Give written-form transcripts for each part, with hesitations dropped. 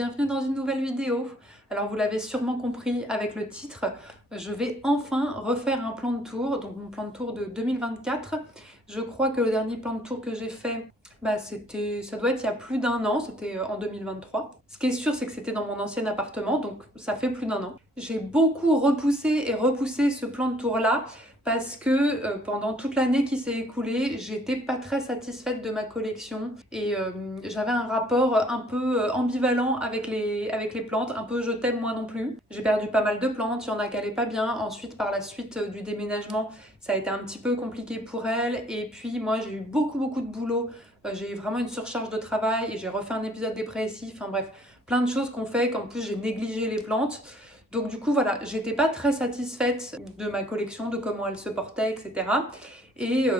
bienvenue dans une nouvelle vidéo. Alors vous l'avez sûrement compris avec le titre, je vais enfin refaire un plan de tour, donc mon plan de tour de 2024. Je crois que le dernier plan de tour que j'ai fait, ça doit être il y a plus d'un an, c'était en 2023. Ce qui est sûr, c'est que c'était dans mon ancien appartement, donc ça fait plus d'un an. J'ai beaucoup repoussé et repoussé ce plan de tour-là, parce que pendant toute l'année qui s'est écoulée, j'étais pas très satisfaite de ma collection et j'avais un rapport un peu ambivalent avec les plantes, un peu je t'aime moi non plus. J'ai perdu pas mal de plantes, il y en a qui allaient pas bien. Ensuite, par la suite du déménagement, ça a été un petit peu compliqué pour elles. Et puis moi, j'ai eu beaucoup de boulot. J'ai eu vraiment une surcharge de travail et j'ai refait un épisode dépressif. Enfin bref, plein de choses qu'on fait qu'en plus j'ai négligé les plantes. Donc du coup voilà, j'étais pas très satisfaite de ma collection, de comment elle se portait, etc. Et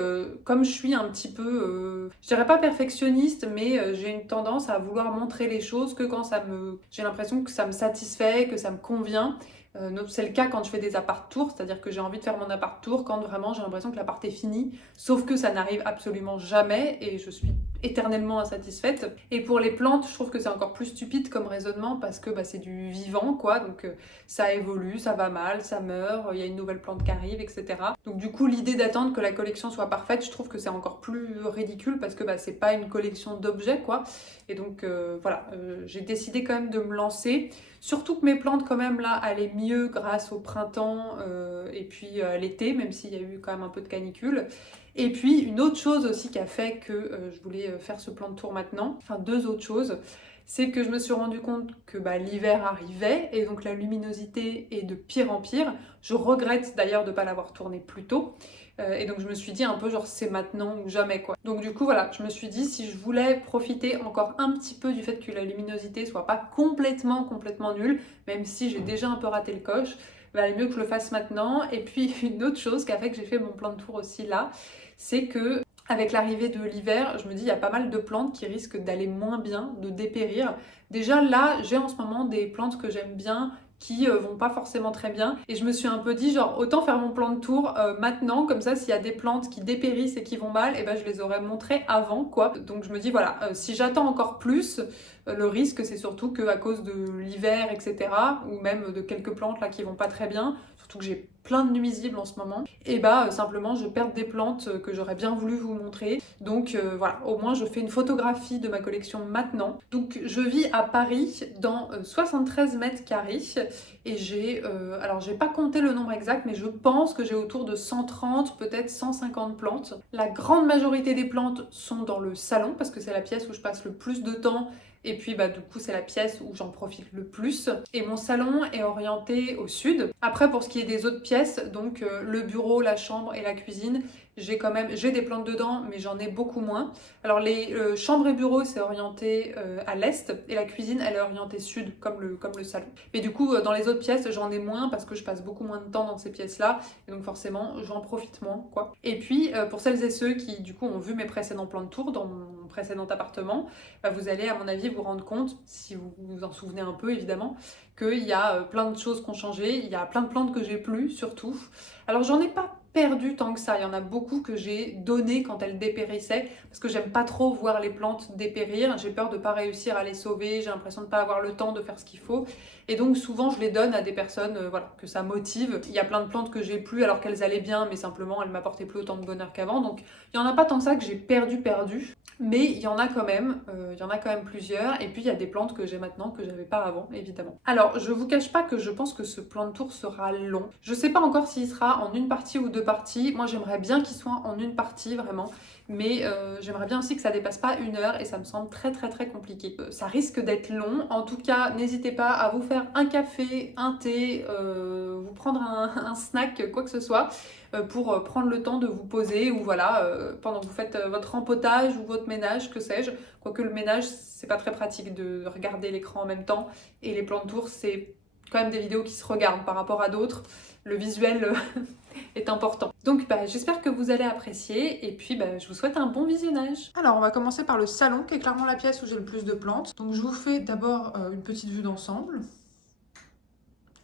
comme je suis un petit peu, je dirais pas perfectionniste, mais j'ai une tendance à vouloir montrer les choses que quand j'ai l'impression que ça me satisfait, que ça me convient. C'est le cas quand je fais des appart-tours, c'est-à-dire que j'ai envie de faire mon appart-tour quand vraiment j'ai l'impression que l'appart est fini, sauf que ça n'arrive absolument jamais et je suis éternellement insatisfaite. Et pour les plantes, je trouve que c'est encore plus stupide comme raisonnement parce que c'est du vivant, quoi. Donc ça évolue, ça va mal, ça meurt, il y a une nouvelle plante qui arrive, etc. Donc du coup, l'idée d'attendre que la collection soit parfaite, je trouve que c'est encore plus ridicule parce que c'est pas une collection d'objets, quoi. Et donc voilà, j'ai décidé quand même de me lancer. Surtout que mes plantes, quand même, là, allaient mieux grâce au printemps et puis à l'été, même s'il y a eu quand même un peu de canicule. Et puis, une autre chose aussi qui a fait que je voulais faire ce plan de tour maintenant, enfin deux autres choses, c'est que je me suis rendu compte que l'hiver arrivait et donc la luminosité est de pire en pire. Je regrette d'ailleurs de ne pas l'avoir tourné plus tôt. Et donc je me suis dit un peu genre c'est maintenant ou jamais, quoi. Donc du coup voilà, je me suis dit si je voulais profiter encore un petit peu du fait que la luminosité soit pas complètement nulle, même si j'ai déjà un peu raté le coche, il valait mieux que je le fasse maintenant. Et puis une autre chose qui a fait que j'ai fait mon plan de tour aussi là, c'est que avec l'arrivée de l'hiver, je me dis il y a pas mal de plantes qui risquent d'aller moins bien, de dépérir. Déjà là, j'ai en ce moment des plantes que j'aime bien qui vont pas forcément très bien. Et je me suis un peu dit, genre, autant faire mon plan de tour maintenant, comme ça, s'il y a des plantes qui dépérissent et qui vont mal, et je les aurais montrées avant, quoi. Donc je me dis, voilà, si j'attends encore plus, le risque, c'est surtout qu'à cause de l'hiver, etc., ou même de quelques plantes là qui vont pas très bien, surtout que j'ai plein de nuisibles en ce moment, et simplement je perds des plantes que j'aurais bien voulu vous montrer. Donc voilà, au moins je fais une photographie de ma collection maintenant. Donc je vis à Paris dans 73 mètres carrés et alors j'ai pas compté le nombre exact, mais je pense que j'ai autour de 130, peut-être 150 plantes. La grande majorité des plantes sont dans le salon parce que c'est la pièce où je passe le plus de temps. Et puis du coup c'est la pièce où j'en profite le plus. Et mon salon est orienté au sud. Après pour ce qui est des autres pièces, donc le bureau, la chambre et la cuisine, j'ai des plantes dedans, mais j'en ai beaucoup moins. Alors les chambres et bureaux c'est orienté à l'est et la cuisine elle est orientée sud comme le salon. Mais du coup dans les autres pièces j'en ai moins parce que je passe beaucoup moins de temps dans ces pièces là et donc forcément j'en profite moins, quoi. Et puis pour celles et ceux qui du coup ont vu mes précédents plans de tour dans mon précédent appartement, vous allez à mon avis vous rendre compte, si vous vous en souvenez un peu évidemment, qu'il y a plein de choses qui ont changé, il y a plein de plantes que j'ai plus surtout. Alors j'en ai pas perdu tant que ça, il y en a beaucoup que j'ai donné quand elles dépérissaient parce que j'aime pas trop voir les plantes dépérir, j'ai peur de pas réussir à les sauver, j'ai l'impression de pas avoir le temps de faire ce qu'il faut et donc souvent je les donne à des personnes voilà, que ça motive. Il y a plein de plantes que j'ai plus alors qu'elles allaient bien mais simplement elles m'apportaient plus autant de bonheur qu'avant, donc il y en a pas tant que ça que j'ai perdu, mais il y en a quand même, plusieurs et puis il y a des plantes que j'ai maintenant que j'avais pas avant évidemment. Alors je vous cache pas que je pense que ce plan de tour sera long, je sais pas encore s'il sera en une partie ou deux parties, moi j'aimerais bien qu'il soit en une partie vraiment, mais j'aimerais bien aussi que ça dépasse pas 1 heure et ça me semble très compliqué. Ça risque d'être long, en tout cas n'hésitez pas à vous faire un café, un thé, vous prendre un snack, quoi que ce soit, pour prendre le temps de vous poser ou voilà, pendant que vous faites votre rempotage ou votre ménage, que sais-je. Quoique le ménage, c'est pas très pratique de regarder l'écran en même temps et les plans de tour, c'est quand même des vidéos qui se regardent par rapport à d'autres. Le visuel est important. Donc j'espère que vous allez apprécier et puis je vous souhaite un bon visionnage. Alors on va commencer par le salon qui est clairement la pièce où j'ai le plus de plantes. Donc je vous fais d'abord une petite vue d'ensemble.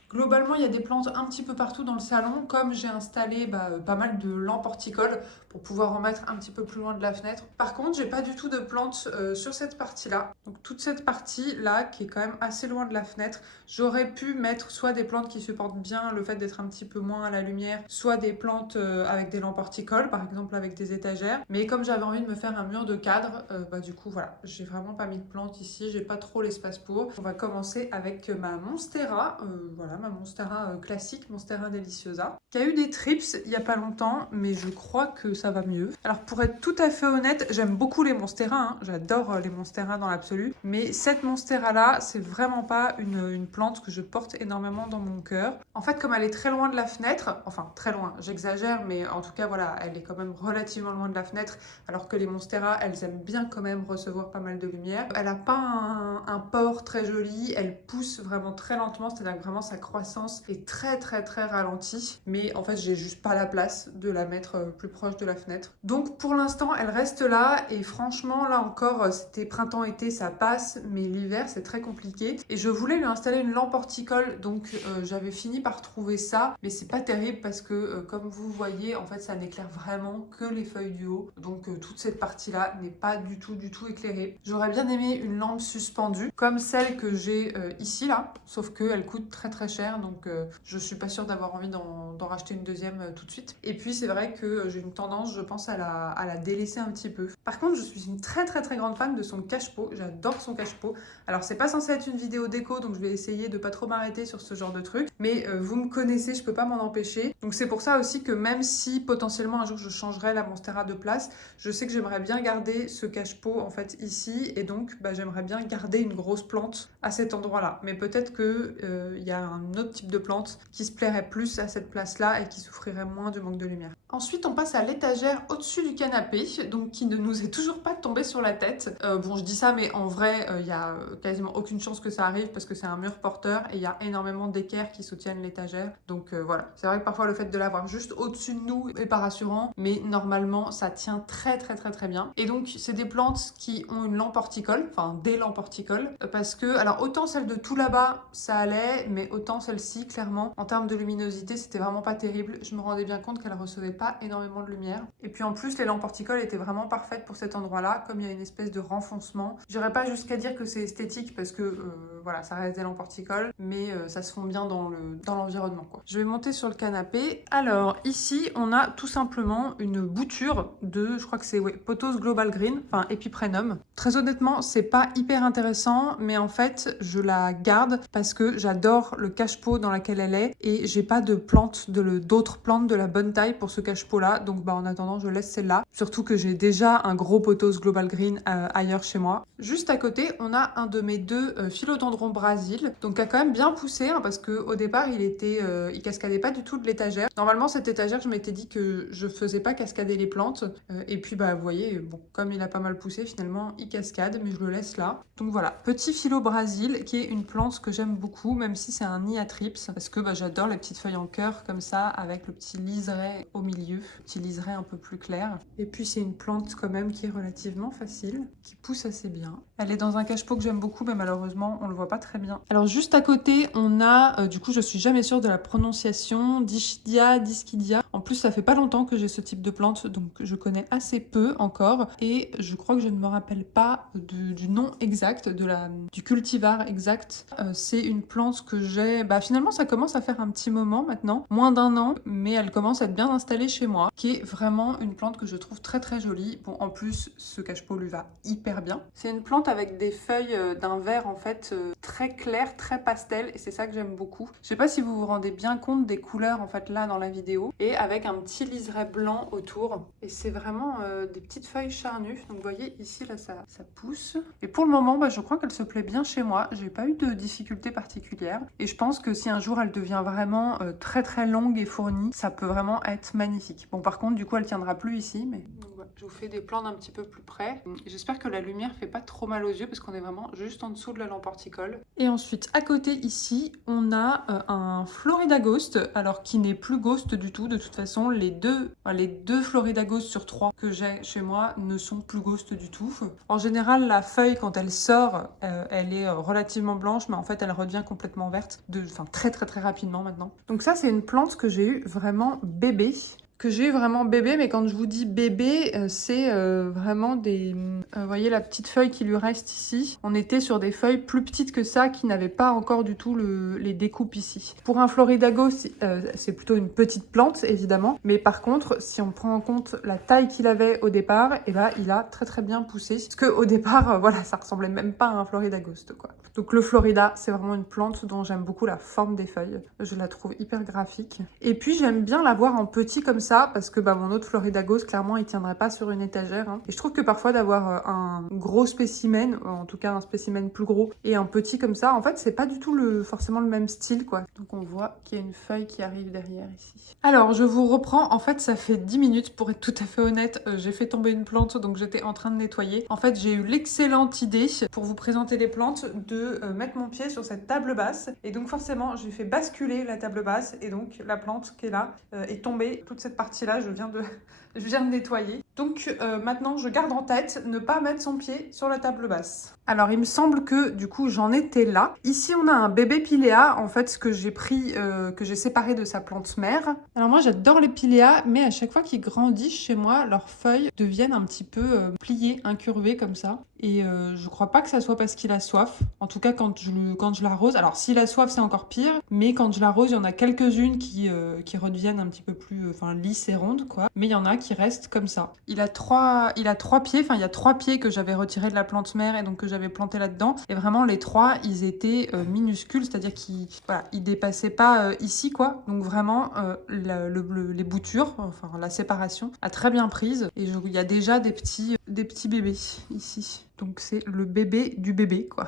Globalement, il y a des plantes un petit peu partout dans le salon, comme j'ai installé pas mal de lampes horticoles pour pouvoir en mettre un petit peu plus loin de la fenêtre. Par contre, j'ai pas du tout de plantes sur cette partie-là. Donc toute cette partie-là, qui est quand même assez loin de la fenêtre, j'aurais pu mettre soit des plantes qui supportent bien le fait d'être un petit peu moins à la lumière, soit des plantes avec des lampes horticoles, par exemple avec des étagères. Mais comme j'avais envie de me faire un mur de cadre, du coup voilà, j'ai vraiment pas mis de plantes ici, j'ai pas trop l'espace pour. On va commencer avec ma Monstera, voilà, ma Monstera classique, Monstera deliciosa, qui a eu des trips il y a pas longtemps, mais je crois que ça va mieux. Alors pour être tout à fait honnête, j'aime beaucoup les Monstera, hein. J'adore les Monstera dans l'absolu, mais cette Monstera là, c'est vraiment pas une plante que je porte énormément dans mon cœur. En fait, comme elle est très loin de la fenêtre, enfin très loin, j'exagère, mais en tout cas voilà, elle est quand même relativement loin de la fenêtre, alors que les Monstera, elles aiment bien quand même recevoir pas mal de lumière. Elle a pas un port très joli, elle pousse vraiment très lentement, c'est-à-dire que vraiment sa croissance est très ralentie, mais en fait j'ai juste pas la place de la mettre plus proche de la fenêtre. Donc pour l'instant elle reste là, et franchement là encore c'était printemps-été, ça passe, mais l'hiver c'est très compliqué, et je voulais lui installer une lampe horticole, donc j'avais fini par trouver ça, mais c'est pas terrible parce que comme vous voyez en fait ça n'éclaire vraiment que les feuilles du haut, donc toute cette partie là n'est pas du tout éclairée. J'aurais bien aimé une lampe suspendue comme celle que j'ai ici là, sauf qu'elle coûte très cher, donc je suis pas sûre d'avoir envie d'en racheter une deuxième tout de suite. Et puis c'est vrai que j'ai une tendance, je pense, à la délaisser un petit peu. Par contre, je suis une très grande fan de son cache-pot, j'adore son cache-pot. Alors c'est pas censé être une vidéo déco, donc je vais essayer de pas trop m'arrêter sur ce genre de truc, mais vous me connaissez, je peux pas m'en empêcher. Donc c'est pour ça aussi que même si potentiellement un jour je changerai la Monstera de place, je sais que j'aimerais bien garder ce cache-pot en fait ici, et donc j'aimerais bien garder une grosse plante à cet endroit-là. Mais peut-être que y a un autre type de plante qui se plairait plus à cette place-là et qui souffrirait moins du manque de lumière. Ensuite, on passe à l'étagère au-dessus du canapé, donc qui ne nous est toujours pas tombée sur la tête. Bon, je dis ça, mais en vrai, il y a quasiment aucune chance que ça arrive parce que c'est un mur porteur et il y a énormément d'équerres qui soutiennent l'étagère. Donc voilà, c'est vrai que parfois le fait de l'avoir juste au-dessus de nous est pas rassurant, mais normalement ça tient très bien. Et donc c'est des plantes qui ont une lampe horticole, enfin des lampes horticoles, parce que, alors autant celle de tout là-bas ça allait, mais autant celle-ci, clairement, en termes de luminosité, c'était vraiment pas terrible. Je me rendais bien compte qu'elle recevait pas énormément de lumière. Et puis en plus, les lampes horticoles étaient vraiment parfaites pour cet endroit-là, comme il y a une espèce de renfoncement. J'irais pas jusqu'à dire que c'est esthétique parce que voilà, ça reste des lampes horticoles, mais ça se fond bien dans l'environnement, quoi. Je vais monter sur le canapé. Alors ici, on a tout simplement une bouture de, je crois que c'est Pothos Global Green, enfin Epiprenum. Très honnêtement, c'est pas hyper intéressant, mais en fait, je la garde parce que j'adore le cache-pot dans lequel elle est et j'ai pas de plantes, d'autres plantes de la bonne taille pour ce cache-pot là, donc en attendant je laisse celle-là, surtout que j'ai déjà un gros Pothos Global Green ailleurs chez moi. Juste à côté, on a un de mes deux philodendrons Brésil, donc qui a quand même bien poussé, hein, parce que au départ il cascadait pas du tout de l'étagère. Normalement cette étagère, je m'étais dit que je faisais pas cascader les plantes, et puis vous voyez, bon, comme il a pas mal poussé, finalement il cascade, mais je le laisse là. Donc voilà, petit philo Brésil, qui est une plante que j'aime beaucoup, même si c'est un nid à trips, parce que j'adore les petites feuilles en cœur comme ça, avec le petit liseré au milieu, petit liseré un peu plus clair. Et puis c'est une plante quand même qui est relativement facile, qui pousse assez bien. Elle est dans un cache-pot que j'aime beaucoup, mais malheureusement on le voit pas très bien. Alors juste à côté, on a, du coup je suis jamais sûre de la prononciation, Dischidia. En plus ça fait pas longtemps que j'ai ce type de plante, donc je connais assez peu encore, et je crois que je ne me rappelle pas du nom exact, du cultivar exact. C'est une plante que j'ai, finalement ça commence à faire un petit moment maintenant, moins d'1 an, mais elle commence à être bien installée chez moi, qui est vraiment une plante que je trouve très jolie. Bon, en plus ce cache-pot lui va hyper bien. C'est une plante avec des feuilles d'un vert en fait très clair, très pastel, et c'est ça que j'aime beaucoup. Je sais pas si vous vous rendez bien compte des couleurs en fait là dans la vidéo, et avec un petit liseré blanc autour, et c'est vraiment des petites feuilles charnues. Donc vous voyez ici là ça pousse, et pour le moment je crois qu'elle se plaît bien chez moi, j'ai pas eu de difficultés particulières, et je pense que si un jour elle devient vraiment très longue et fournie, ça peut vraiment être magnifique. Bon, par contre du coup elle tiendra plus ici, mais Je vous fais des plans d'un petit peu plus près. J'espère que la lumière fait pas trop mal aux yeux parce qu'on est vraiment juste en dessous de la lampe horticole. Et ensuite, à côté ici, on a un Florida Ghost, alors qui n'est plus Ghost du tout. De toute façon, les deux Florida Ghost sur 3 que j'ai chez moi ne sont plus Ghost du tout. En général, la feuille, quand elle sort, elle est relativement blanche, mais en fait, elle redevient complètement verte, très très très rapidement maintenant. Donc ça, c'est une plante que j'ai eu vraiment bébé. Mais quand je vous dis bébé, c'est vraiment des... vous voyez la petite feuille qui lui reste ici. On était sur des feuilles plus petites que ça, qui n'avaient pas encore du tout les découpes ici. Pour un Floridago, c'est plutôt une petite plante, évidemment. Mais par contre, si on prend en compte la taille qu'il avait au départ, et ben, il a très très bien poussé. Parce qu'au départ, voilà, ça ressemblait même pas à un Floridagost, quoi. Donc le Florida, c'est vraiment une plante dont j'aime beaucoup la forme des feuilles. Je la trouve hyper graphique. Et puis j'aime bien la voir en petit comme ça, parce que mon autre Florida Ghost, clairement, il tiendrait pas sur une étagère. Hein. Et je trouve que parfois d'avoir un gros spécimen, en tout cas un spécimen plus gros, et un petit comme ça, en fait, c'est pas du tout forcément le même style, quoi. Donc on voit qu'il y a une feuille qui arrive derrière ici. Alors, je vous reprends. En fait, ça fait 10 minutes, pour être tout à fait honnête. J'ai fait tomber une plante, donc j'étais en train de nettoyer. En fait, j'ai eu l'excellente idée, pour vous présenter les plantes, de mettre mon pied sur cette table basse. Et donc forcément, j'ai fait basculer la table basse, et donc la plante qui est là est tombée. Toute cette partie-là, je viens de nettoyer. Donc maintenant, je garde en tête ne pas mettre son pied sur la table basse. Alors, il me semble que du coup, j'en étais là. Ici, on a un bébé piléa, en fait, ce que j'ai pris, que j'ai séparé de sa plante mère. Alors moi, j'adore les piléas, mais à chaque fois qu'ils grandissent chez moi, leurs feuilles deviennent un petit peu pliées, incurvées comme ça. Et je crois pas que ça soit parce qu'il a soif. En tout cas, quand je l'arrose. Alors, s'il a soif, c'est encore pire. Mais quand je l'arrose, il y en a quelques-unes qui redeviennent un petit peu plus lisses et rondes, quoi. Mais il y en a qui restent comme ça. Il a trois pieds. Enfin, il y a 3 pieds que j'avais retirés de la plante mère et donc que j'avais planté là-dedans. Et vraiment, les 3, ils étaient minuscules. C'est-à-dire qu'ils dépassaient pas ici, quoi. Donc vraiment, les boutures, enfin la séparation, a très bien prise. Et il y a déjà des petits bébés ici. Donc c'est le bébé du bébé, quoi.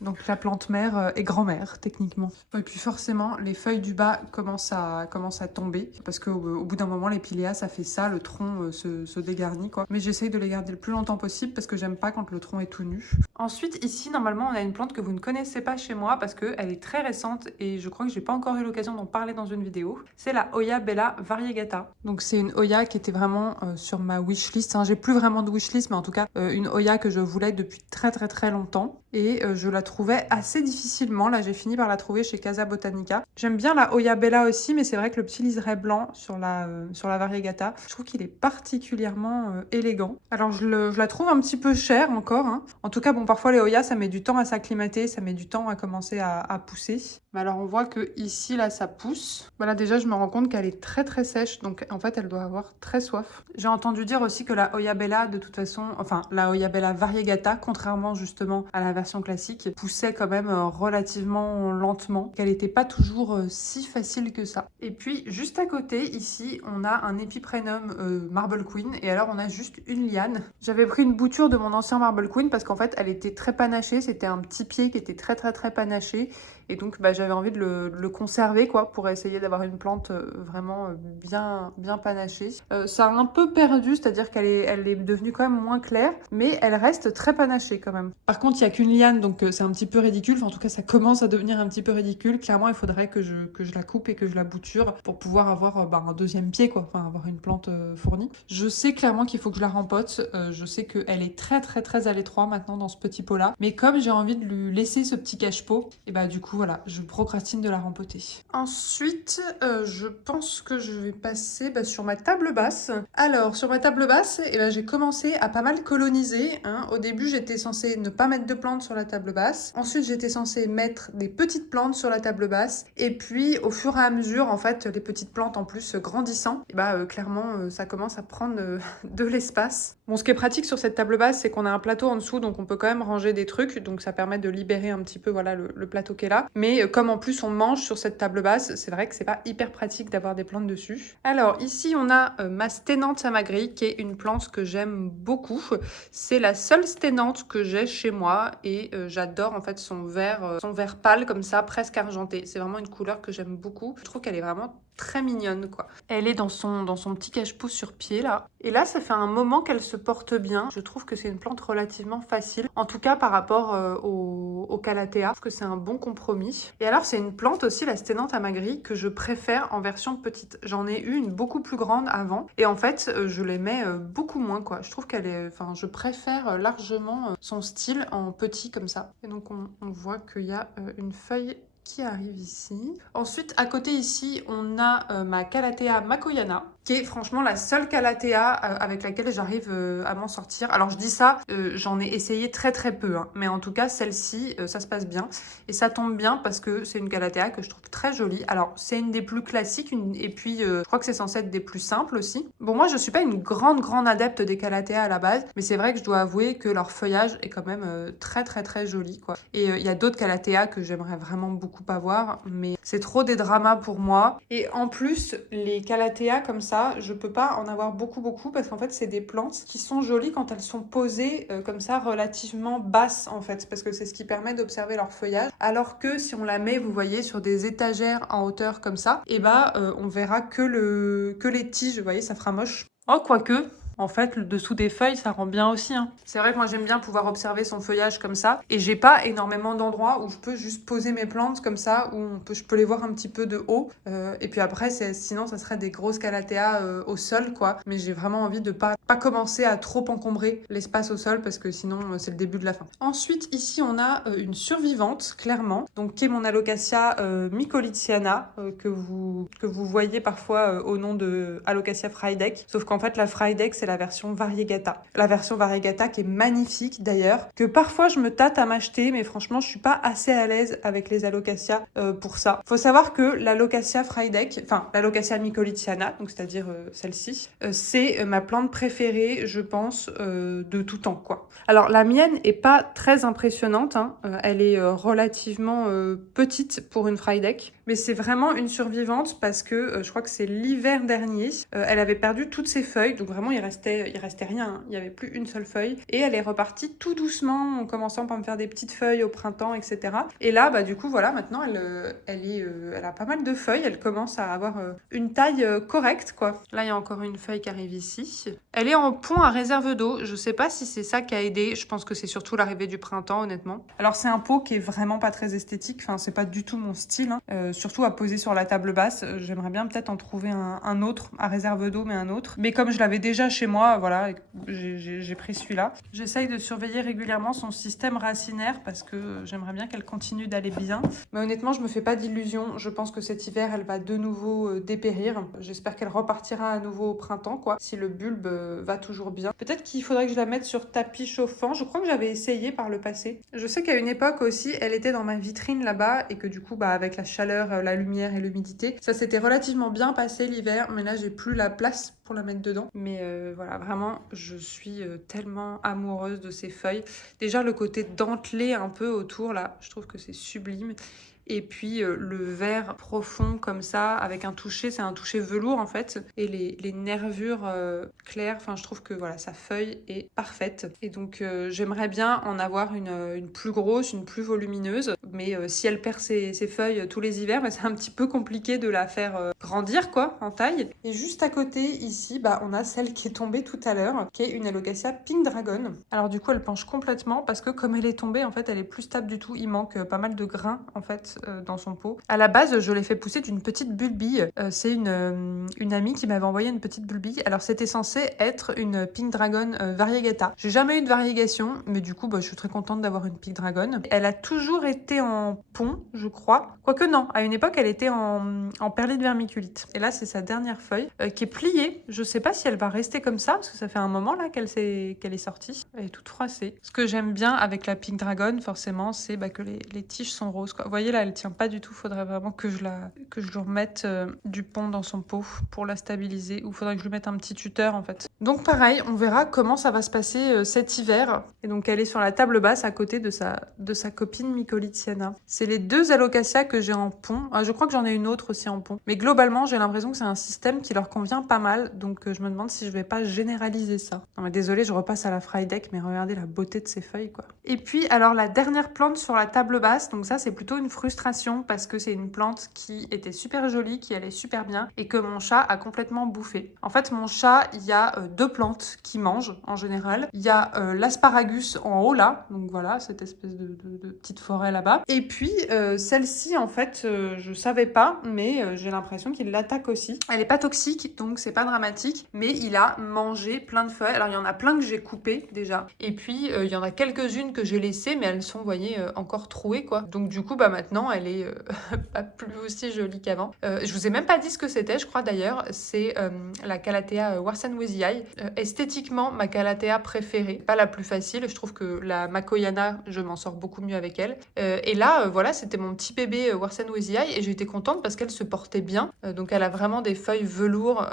Donc la plante mère est grand-mère, techniquement. Et puis forcément, les feuilles du bas commencent à tomber. Parce qu'au bout d'un moment, les piléas, ça fait ça, le tronc se dégarnit, quoi. Mais j'essaye de les garder le plus longtemps possible parce que j'aime pas quand le tronc est tout nu. Ensuite, ici, normalement, on a une plante que vous ne connaissez pas chez moi parce qu'elle est très récente et je crois que j'ai pas encore eu l'occasion d'en parler dans une vidéo. C'est la Hoya Bella Variegata. Donc c'est une Hoya qui était vraiment sur ma wishlist. Hein. J'ai plus vraiment de wishlist, mais en tout cas, une Hoya que je voulais depuis très très très longtemps. Et je la trouvais assez difficilement. Là, j'ai fini par la trouver chez Casa Botanica. J'aime bien la Hoya Bella aussi, mais c'est vrai que le petit liseré blanc sur la Variegata, je trouve qu'il est particulièrement élégant. Alors, je la trouve un petit peu chère encore. Hein. En tout cas, bon, parfois les Hoya, ça met du temps à s'acclimater, ça met du temps à commencer à pousser. Mais alors, on voit que ici, là, ça pousse. Voilà, déjà, je me rends compte qu'elle est très très sèche, donc en fait, elle doit avoir très soif. J'ai entendu dire aussi que la Hoya Bella, de toute façon, enfin, la Hoya Bella Variegata, contrairement justement à la version classique, poussait quand même relativement lentement, qu'elle n'était pas toujours si facile que ça. Et puis, juste à côté, ici, on a un Epiprenum Marble Queen, et alors on a juste une liane. J'avais pris une bouture de mon ancien Marble Queen parce qu'en fait, elle était très panachée, c'était un petit pied qui était très très très panaché, et donc j'avais envie de le conserver, quoi, pour essayer d'avoir une plante vraiment bien panachée. Ça a un peu perdu, c'est-à-dire qu'elle est devenue quand même moins claire, mais elle reste très panachée quand même. Par contre, il n'y a qu'une liane, donc c'est un petit peu ridicule. Enfin, en tout cas, ça commence à devenir un petit peu ridicule. Clairement, il faudrait que je la coupe et que je la bouture pour pouvoir avoir un deuxième pied, quoi. Enfin, avoir une plante fournie. Je sais clairement qu'il faut que je la rempote. Je sais qu'elle est très très très à l'étroit maintenant dans ce petit pot-là. Mais comme j'ai envie de lui laisser ce petit cache-pot, et du coup, voilà, je procrastine de la rempoter. Ensuite, je pense que je vais passer sur ma table basse. Alors, sur ma table basse, j'ai commencé à pas mal coloniser. Hein. Au début, j'étais censée ne pas mettre de plantes sur la table basse. Ensuite, j'étais censée mettre des petites plantes sur la table basse. Et puis, au fur et à mesure, en fait, les petites plantes en plus grandissant, clairement, ça commence à prendre de l'espace. Bon, ce qui est pratique sur cette table basse, c'est qu'on a un plateau en dessous, donc on peut quand même ranger des trucs. Donc, ça permet de libérer un petit peu, voilà, le plateau qui est là. Mais comme en plus, on mange sur cette table basse, c'est vrai que c'est pas hyper pratique d'avoir des plantes dessus. Alors, ici, on a ma Sténante Samagri, qui est une plante que j'aime beaucoup. C'est la seule Sténante que j'ai chez moi et j'adore en fait son vert pâle comme ça, presque argenté. C'est vraiment une couleur que j'aime beaucoup. Je trouve qu'elle est vraiment très mignonne quoi. Elle est dans son petit cache-pouce sur pied là. Et là, ça fait un moment qu'elle se porte bien. Je trouve que c'est une plante relativement facile. En tout cas, par rapport au Calathea. Je trouve que c'est un bon compromis. Et alors, c'est une plante aussi, la Sténante amagri, que je préfère en version petite. J'en ai eu une beaucoup plus grande avant. Et en fait, je l'aimais beaucoup moins quoi. Je trouve qu'elle est... Enfin, je préfère largement son style en petit comme ça. Et donc, on voit qu'il y a une feuille qui arrive ici. Ensuite, à côté ici, on a ma Calathea makoyana, qui est franchement la seule Calathea avec laquelle j'arrive à m'en sortir. Alors je dis ça, j'en ai essayé très très peu, hein, mais en tout cas celle-ci, ça se passe bien. Et ça tombe bien parce que c'est une Calathea que je trouve très jolie. Alors c'est une des plus classiques, et puis je crois que c'est censé être des plus simples aussi. Bon, moi je suis pas une grande adepte des Calathea à la base, mais c'est vrai que je dois avouer que leur feuillage est quand même très très très joli quoi. Et il y a d'autres Calathea que j'aimerais vraiment beaucoup avoir, mais c'est trop des dramas pour moi. Et en plus, les Calathea comme ça, je peux pas en avoir beaucoup parce qu'en fait, c'est des plantes qui sont jolies quand elles sont posées comme ça, relativement basses en fait, parce que c'est ce qui permet d'observer leur feuillage. Alors que si on la met, vous voyez, sur des étagères en hauteur comme ça, et bah on verra que les tiges, vous voyez, ça fera moche. Oh, quoique... En fait, le dessous des feuilles, ça rend bien aussi. Hein. C'est vrai que moi, j'aime bien pouvoir observer son feuillage comme ça. Et j'ai pas énormément d'endroits où je peux juste poser mes plantes comme ça, où je peux les voir un petit peu de haut. Et puis après, sinon, ça serait des grosses Calathea au sol, quoi. Mais j'ai vraiment envie de pas commencer à trop encombrer l'espace au sol, parce que sinon, c'est le début de la fin. Ensuite, ici, on a une survivante, clairement. Donc, qui est mon Alocasia mycolithiana, que vous voyez parfois au nom de Alocasia frydek. Sauf qu'en fait, la frydek, c'est la version variegata. La version variegata qui est magnifique d'ailleurs, que parfois je me tâte à m'acheter, mais franchement je suis pas assez à l'aise avec les Alocasia pour ça. Faut savoir que l'Alocasia frydek, enfin l'Alocasia mycolithiana, donc c'est-à-dire celle-ci, c'est ma plante préférée, je pense, de tout temps quoi. Alors la mienne est pas très impressionnante, hein. Elle est relativement petite pour une frydek, mais c'est vraiment une survivante parce que je crois que c'est l'hiver dernier, elle avait perdu toutes ses feuilles, donc vraiment il restait rien, hein. Il n'y avait plus une seule feuille, et elle est repartie tout doucement en commençant par me faire des petites feuilles au printemps, etc. Et là, bah du coup voilà, maintenant elle a pas mal de feuilles, elle commence à avoir une taille correcte quoi. Là il y a encore une feuille qui arrive ici. Elle est en pont à réserve d'eau, je sais pas si c'est ça qui a aidé, je pense que c'est surtout l'arrivée du printemps honnêtement. Alors c'est un pot qui est vraiment pas très esthétique, enfin c'est pas du tout mon style, hein. Surtout à poser sur la table basse, j'aimerais bien peut-être en trouver un autre à réserve d'eau, mais un autre. Mais comme je l'avais déjà chez moi, voilà, j'ai pris celui-là. J'essaye de surveiller régulièrement son système racinaire parce que j'aimerais bien qu'elle continue d'aller bien. Mais honnêtement, je me fais pas d'illusions. Je pense que cet hiver, elle va de nouveau dépérir. J'espère qu'elle repartira à nouveau au printemps, quoi, si le bulbe va toujours bien. Peut-être qu'il faudrait que je la mette sur tapis chauffant. Je crois que j'avais essayé par le passé. Je sais qu'à une époque aussi, elle était dans ma vitrine là-bas et que du coup, bah, avec la chaleur, la lumière et l'humidité, ça s'était relativement bien passé l'hiver. Mais là, j'ai plus la place pour la mettre dedans. Mais voilà, vraiment, je suis tellement amoureuse de ces feuilles. Déjà, le côté dentelé un peu autour, là, je trouve que c'est sublime. Et puis le vert profond comme ça, avec un toucher, c'est un toucher velours en fait. Et les nervures claires, enfin je trouve que voilà, sa feuille est parfaite. Et donc j'aimerais bien en avoir une plus grosse, une plus volumineuse. Mais si elle perd ses feuilles tous les hivers, bah, c'est un petit peu compliqué de la faire grandir quoi, en taille. Et juste à côté ici, bah, on a celle qui est tombée tout à l'heure, qui est une Alocasia Pink Dragon. Alors du coup elle penche complètement parce que comme elle est tombée, en fait elle est plus stable du tout. Il manque pas mal de grains en fait dans son pot. À la base, je l'ai fait pousser d'une petite bulbille. C'est une amie qui m'avait envoyé une petite bulbille. Alors, c'était censé être une Pink Dragon variegata. J'ai jamais eu de variegation, mais du coup, bah, je suis très contente d'avoir une Pink Dragon. Elle a toujours été en pont, je crois. Quoique non, à une époque, elle était en perlite vermiculite. Et là, c'est sa dernière feuille qui est pliée. Je sais pas si elle va rester comme ça, parce que ça fait un moment là qu'elle est sortie. Elle est toute froissée. Ce que j'aime bien avec la Pink Dragon, forcément, c'est bah, que les tiges sont roses, quoi. Vous voyez là, elle tient pas du tout. Faudrait vraiment que je lui remette du pont dans son pot pour la stabiliser, ou faudrait que je lui mette un petit tuteur en fait. Donc pareil, on verra comment ça va se passer cet hiver. Et donc elle est sur la table basse à côté de sa copine mycolithiana. C'est les deux Alocasia que j'ai en pont. Je crois que j'en ai une autre aussi en pont. Mais globalement, j'ai l'impression que c'est un système qui leur convient pas mal. Donc je me demande si je vais pas généraliser ça. Non mais désolée, je repasse à la frydek, mais regardez la beauté de ces feuilles quoi. Et puis alors la dernière plante sur la table basse, donc ça c'est plutôt une frustration frustration parce que c'est une plante qui était super jolie, qui allait super bien et que mon chat a complètement bouffé. En fait, mon chat, il y a deux plantes qu'il mange en général. Il y a l'asparagus en haut là, donc voilà, cette espèce de petite forêt là-bas. Et puis celle-ci, en fait, je savais pas, mais j'ai l'impression qu'il l'attaque aussi. Elle est pas toxique, donc c'est pas dramatique, mais il a mangé plein de feuilles. Alors il y en a plein que j'ai coupées déjà, et puis il y en a quelques-unes que j'ai laissées, mais elles sont, vous voyez, encore trouées quoi. Donc du coup, bah maintenant, elle est pas plus aussi jolie qu'avant. Je vous ai même pas dit ce que c'était, je crois d'ailleurs, c'est la Calathea Warsanuezii. Esthétiquement, ma Calathea préférée, pas la plus facile, je trouve que la Makoyana, je m'en sors beaucoup mieux avec elle. Et là, voilà, c'était mon petit bébé Warsanuezii et j'étais contente parce qu'elle se portait bien. Donc elle a vraiment des feuilles velours,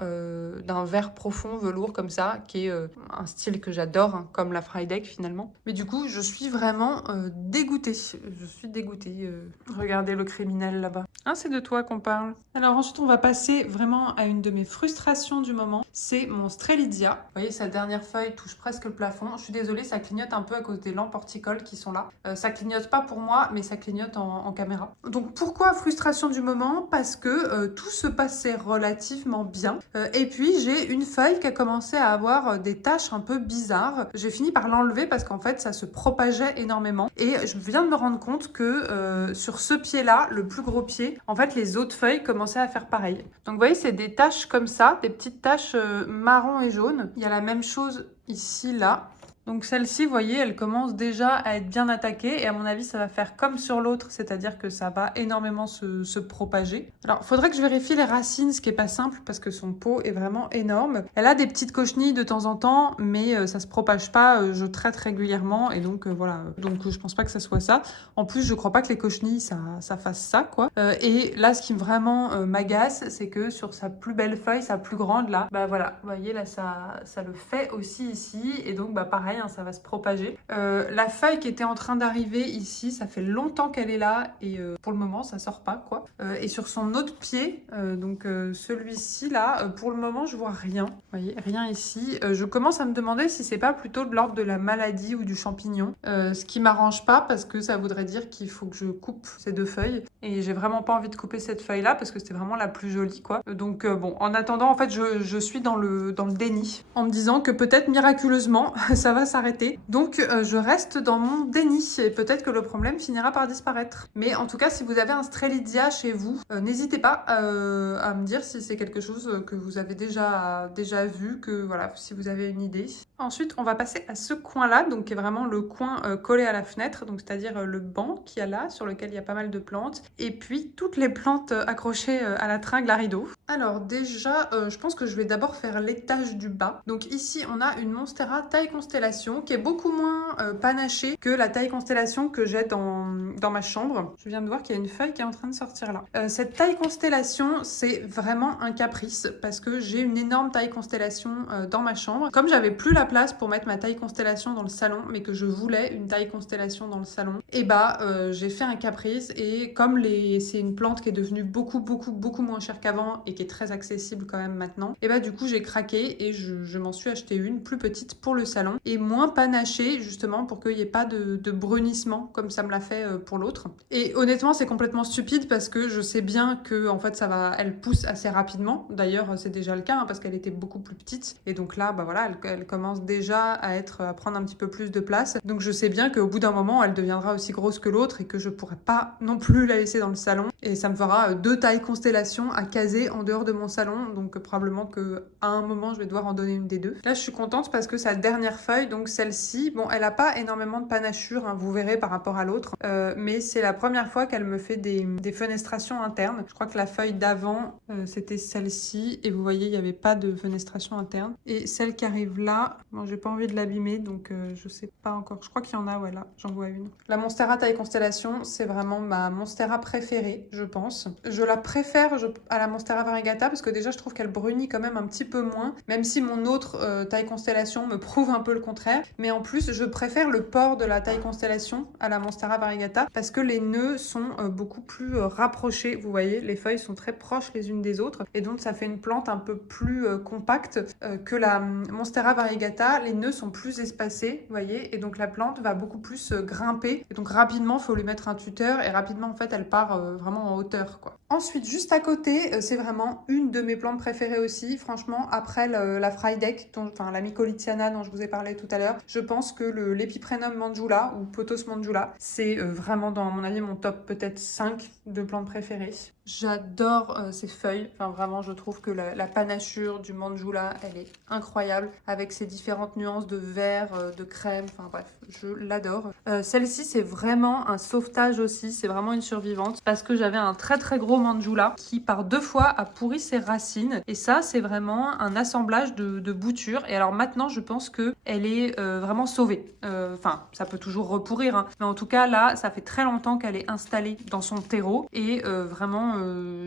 d'un vert profond, velours comme ça, qui est un style que j'adore, hein, comme la Frydek finalement. Mais du coup, je suis vraiment dégoûtée. Je suis dégoûtée. Regardez le criminel là-bas. Hein, c'est de toi qu'on parle. Alors ensuite, on va passer vraiment à une de mes frustrations du moment. C'est mon Strelitzia. Vous voyez, sa dernière feuille touche presque le plafond. Je suis désolée, ça clignote un peu à cause des lampes horticoles qui sont là. Ça clignote pas pour moi, mais ça clignote en caméra. Donc pourquoi frustration du moment? Parce que tout se passait relativement bien. Et puis j'ai une feuille qui a commencé à avoir des taches un peu bizarres. J'ai fini par l'enlever parce qu'en fait ça se propageait énormément. Et je viens de me rendre compte que sur ce pied-là, le plus gros pied, en fait les autres feuilles commençaient à faire pareil. Donc vous voyez, c'est des taches comme ça, des petites taches marron et jaune. Il y a la même chose ici, là. Donc celle-ci, vous voyez, elle commence déjà à être bien attaquée et à mon avis, ça va faire comme sur l'autre, c'est-à-dire que ça va énormément se propager. Alors, il faudrait que je vérifie les racines, ce qui est pas simple parce que son pot est vraiment énorme. Elle a des petites cochenilles de temps en temps, mais ça se propage pas. Je traite régulièrement et donc voilà. Donc je pense pas que ça soit ça. En plus, je crois pas que les cochenilles, ça fasse ça, quoi. Et là, ce qui vraiment m'agace, c'est que sur sa plus belle feuille, sa plus grande là, bah voilà, vous voyez là, ça le fait aussi ici et donc bah pareil. Ça va se propager. La feuille qui était en train d'arriver ici, ça fait longtemps qu'elle est là et pour le moment ça sort pas quoi. Et sur son autre pied, donc celui-ci là, pour le moment je vois rien. Vous voyez, rien ici. Je commence à me demander si c'est pas plutôt de l'ordre de la maladie ou du champignon. Ce qui m'arrange pas parce que ça voudrait dire qu'il faut que je coupe ces deux feuilles et j'ai vraiment pas envie de couper cette feuille là parce que c'était vraiment la plus jolie quoi. Donc bon, en attendant en fait je suis dans le déni en me disant que peut-être miraculeusement ça va s'arrêter. Donc je reste dans mon déni et peut-être que le problème finira par disparaître. Mais en tout cas, si vous avez un Strelitzia chez vous, n'hésitez pas à me dire si c'est quelque chose que vous avez déjà vu, que voilà, si vous avez une idée. Ensuite, on va passer à ce coin-là, donc qui est vraiment le coin collé à la fenêtre, donc c'est-à-dire le banc qu'il y a là, sur lequel il y a pas mal de plantes, et puis toutes les plantes accrochées à la tringle à rideau. Alors déjà, je pense que je vais d'abord faire l'étage du bas. Donc ici, on a une Monstera taille constellation qui est beaucoup moins panachée que la taille constellation que j'ai dans ma chambre. Je viens de voir qu'il y a une feuille qui est en train de sortir là. Cette taille constellation, c'est vraiment un caprice parce que j'ai une énorme taille constellation dans ma chambre. Comme j'avais plus la place pour mettre ma taille constellation dans le salon, mais que je voulais une taille constellation dans le salon, et bah j'ai fait un caprice et comme c'est une plante qui est devenue beaucoup moins chère qu'avant et qui est très accessible quand même maintenant, et bah du coup j'ai craqué et je m'en suis acheté une plus petite pour le salon et moins panachée justement pour qu'il n'y ait pas de brunissement comme ça me l'a fait pour l'autre. Et honnêtement c'est complètement stupide parce que je sais bien que en fait elle pousse assez rapidement. D'ailleurs c'est déjà le cas parce qu'elle était beaucoup plus petite et donc là bah voilà elle commence déjà à prendre un petit peu plus de place. Donc je sais bien qu'au bout d'un moment elle deviendra aussi grosse que l'autre et que je pourrai pas non plus la laisser dans le salon et ça me fera deux tailles constellation à caser en dehors de mon salon. Donc probablement que à un moment je vais devoir en donner une des deux. Là je suis contente parce que sa dernière feuille, donc celle-ci, bon elle a pas énormément de panachure, vous verrez par rapport à l'autre, mais c'est la première fois qu'elle me fait des fenestrations internes. Je crois que la feuille d'avant c'était celle-ci et vous voyez il n'y avait pas de fenestration interne. Et celle qui arrive là, bon j'ai pas envie de l'abîmer donc je sais pas encore, je crois qu'il y en a, ouais là j'en vois une. La Monstera taille constellation c'est vraiment ma Monstera préférée je pense. Je la préfère à la Monstera variegata parce que déjà je trouve qu'elle brunit quand même un petit peu moins, même si mon autre taille constellation me prouve un peu le contraire. contraire. Mais en plus, je préfère le port de la taille constellation à la Monstera variegata parce que les nœuds sont beaucoup plus rapprochés. Vous voyez, les feuilles sont très proches les unes des autres et donc ça fait une plante un peu plus compacte que la Monstera variegata. Les nœuds sont plus espacés, vous voyez, et donc la plante va beaucoup plus grimper. Et donc rapidement, il faut lui mettre un tuteur et rapidement, en fait, elle part vraiment en hauteur, quoi. Ensuite, juste à côté, c'est vraiment une de mes plantes préférées aussi. Franchement, après la Frydek, enfin la Mycolithiana dont je vous ai parlé tout à l'heure, je pense que l'Epiprenum mandjula ou Pothos mandjula, c'est vraiment, dans mon avis, mon top peut-être 5 de plantes préférées. J'adore ces feuilles, enfin vraiment je trouve que la panachure du mandjula elle est incroyable avec ses différentes nuances de vert, de crème, enfin bref, je l'adore. Celle-ci c'est vraiment un sauvetage aussi, c'est vraiment une survivante parce que j'avais un très très gros mandjula qui par 2 fois a pourri ses racines et ça c'est vraiment un assemblage de boutures et alors maintenant je pense que elle est vraiment sauvée. Enfin ça peut toujours repourrir hein, mais en tout cas là ça fait très longtemps qu'elle est installée dans son terreau et vraiment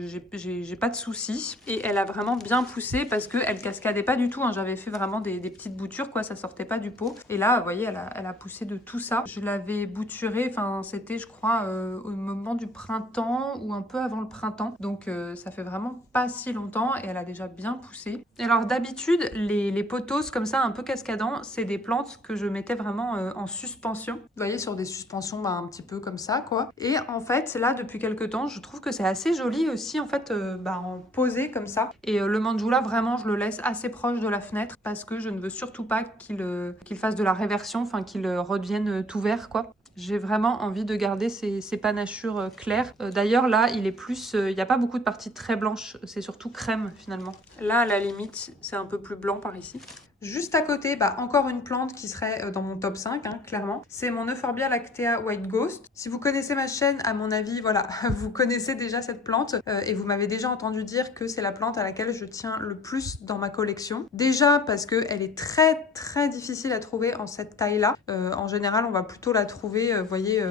j'ai pas de soucis et elle a vraiment bien poussé parce qu'elle cascadait pas du tout hein. J'avais fait vraiment des petites boutures quoi, ça sortait pas du pot et là vous voyez elle a poussé de tout ça. Je l'avais bouturée, enfin c'était je crois au moment du printemps ou un peu avant le printemps donc ça fait vraiment pas si longtemps et elle a déjà bien poussé. Et alors d'habitude les pothos comme ça un peu cascadants c'est des plantes que je mettais vraiment en suspension, vous voyez sur des suspensions un petit peu comme ça quoi et en fait là depuis quelques temps je trouve que c'est assez joli aussi en fait en posé comme ça et le mandjula vraiment je le laisse assez proche de la fenêtre parce que je ne veux surtout pas qu'il fasse de la réversion, enfin qu'il redevienne tout vert quoi. J'ai vraiment envie de garder ces panachures claires. D'ailleurs là il est plus, il n'y a pas beaucoup de parties très blanches, c'est surtout crème finalement. Là à la limite c'est un peu plus blanc par ici. Juste à côté, encore une plante qui serait dans mon top 5, hein, clairement. C'est mon Euphorbia lactea White Ghost. Si vous connaissez ma chaîne, à mon avis, voilà, vous connaissez déjà cette plante et vous m'avez déjà entendu dire que c'est la plante à laquelle je tiens le plus dans ma collection. Déjà parce qu'elle est très très difficile à trouver en cette taille-là. En général, on va plutôt la trouver, vous voyez,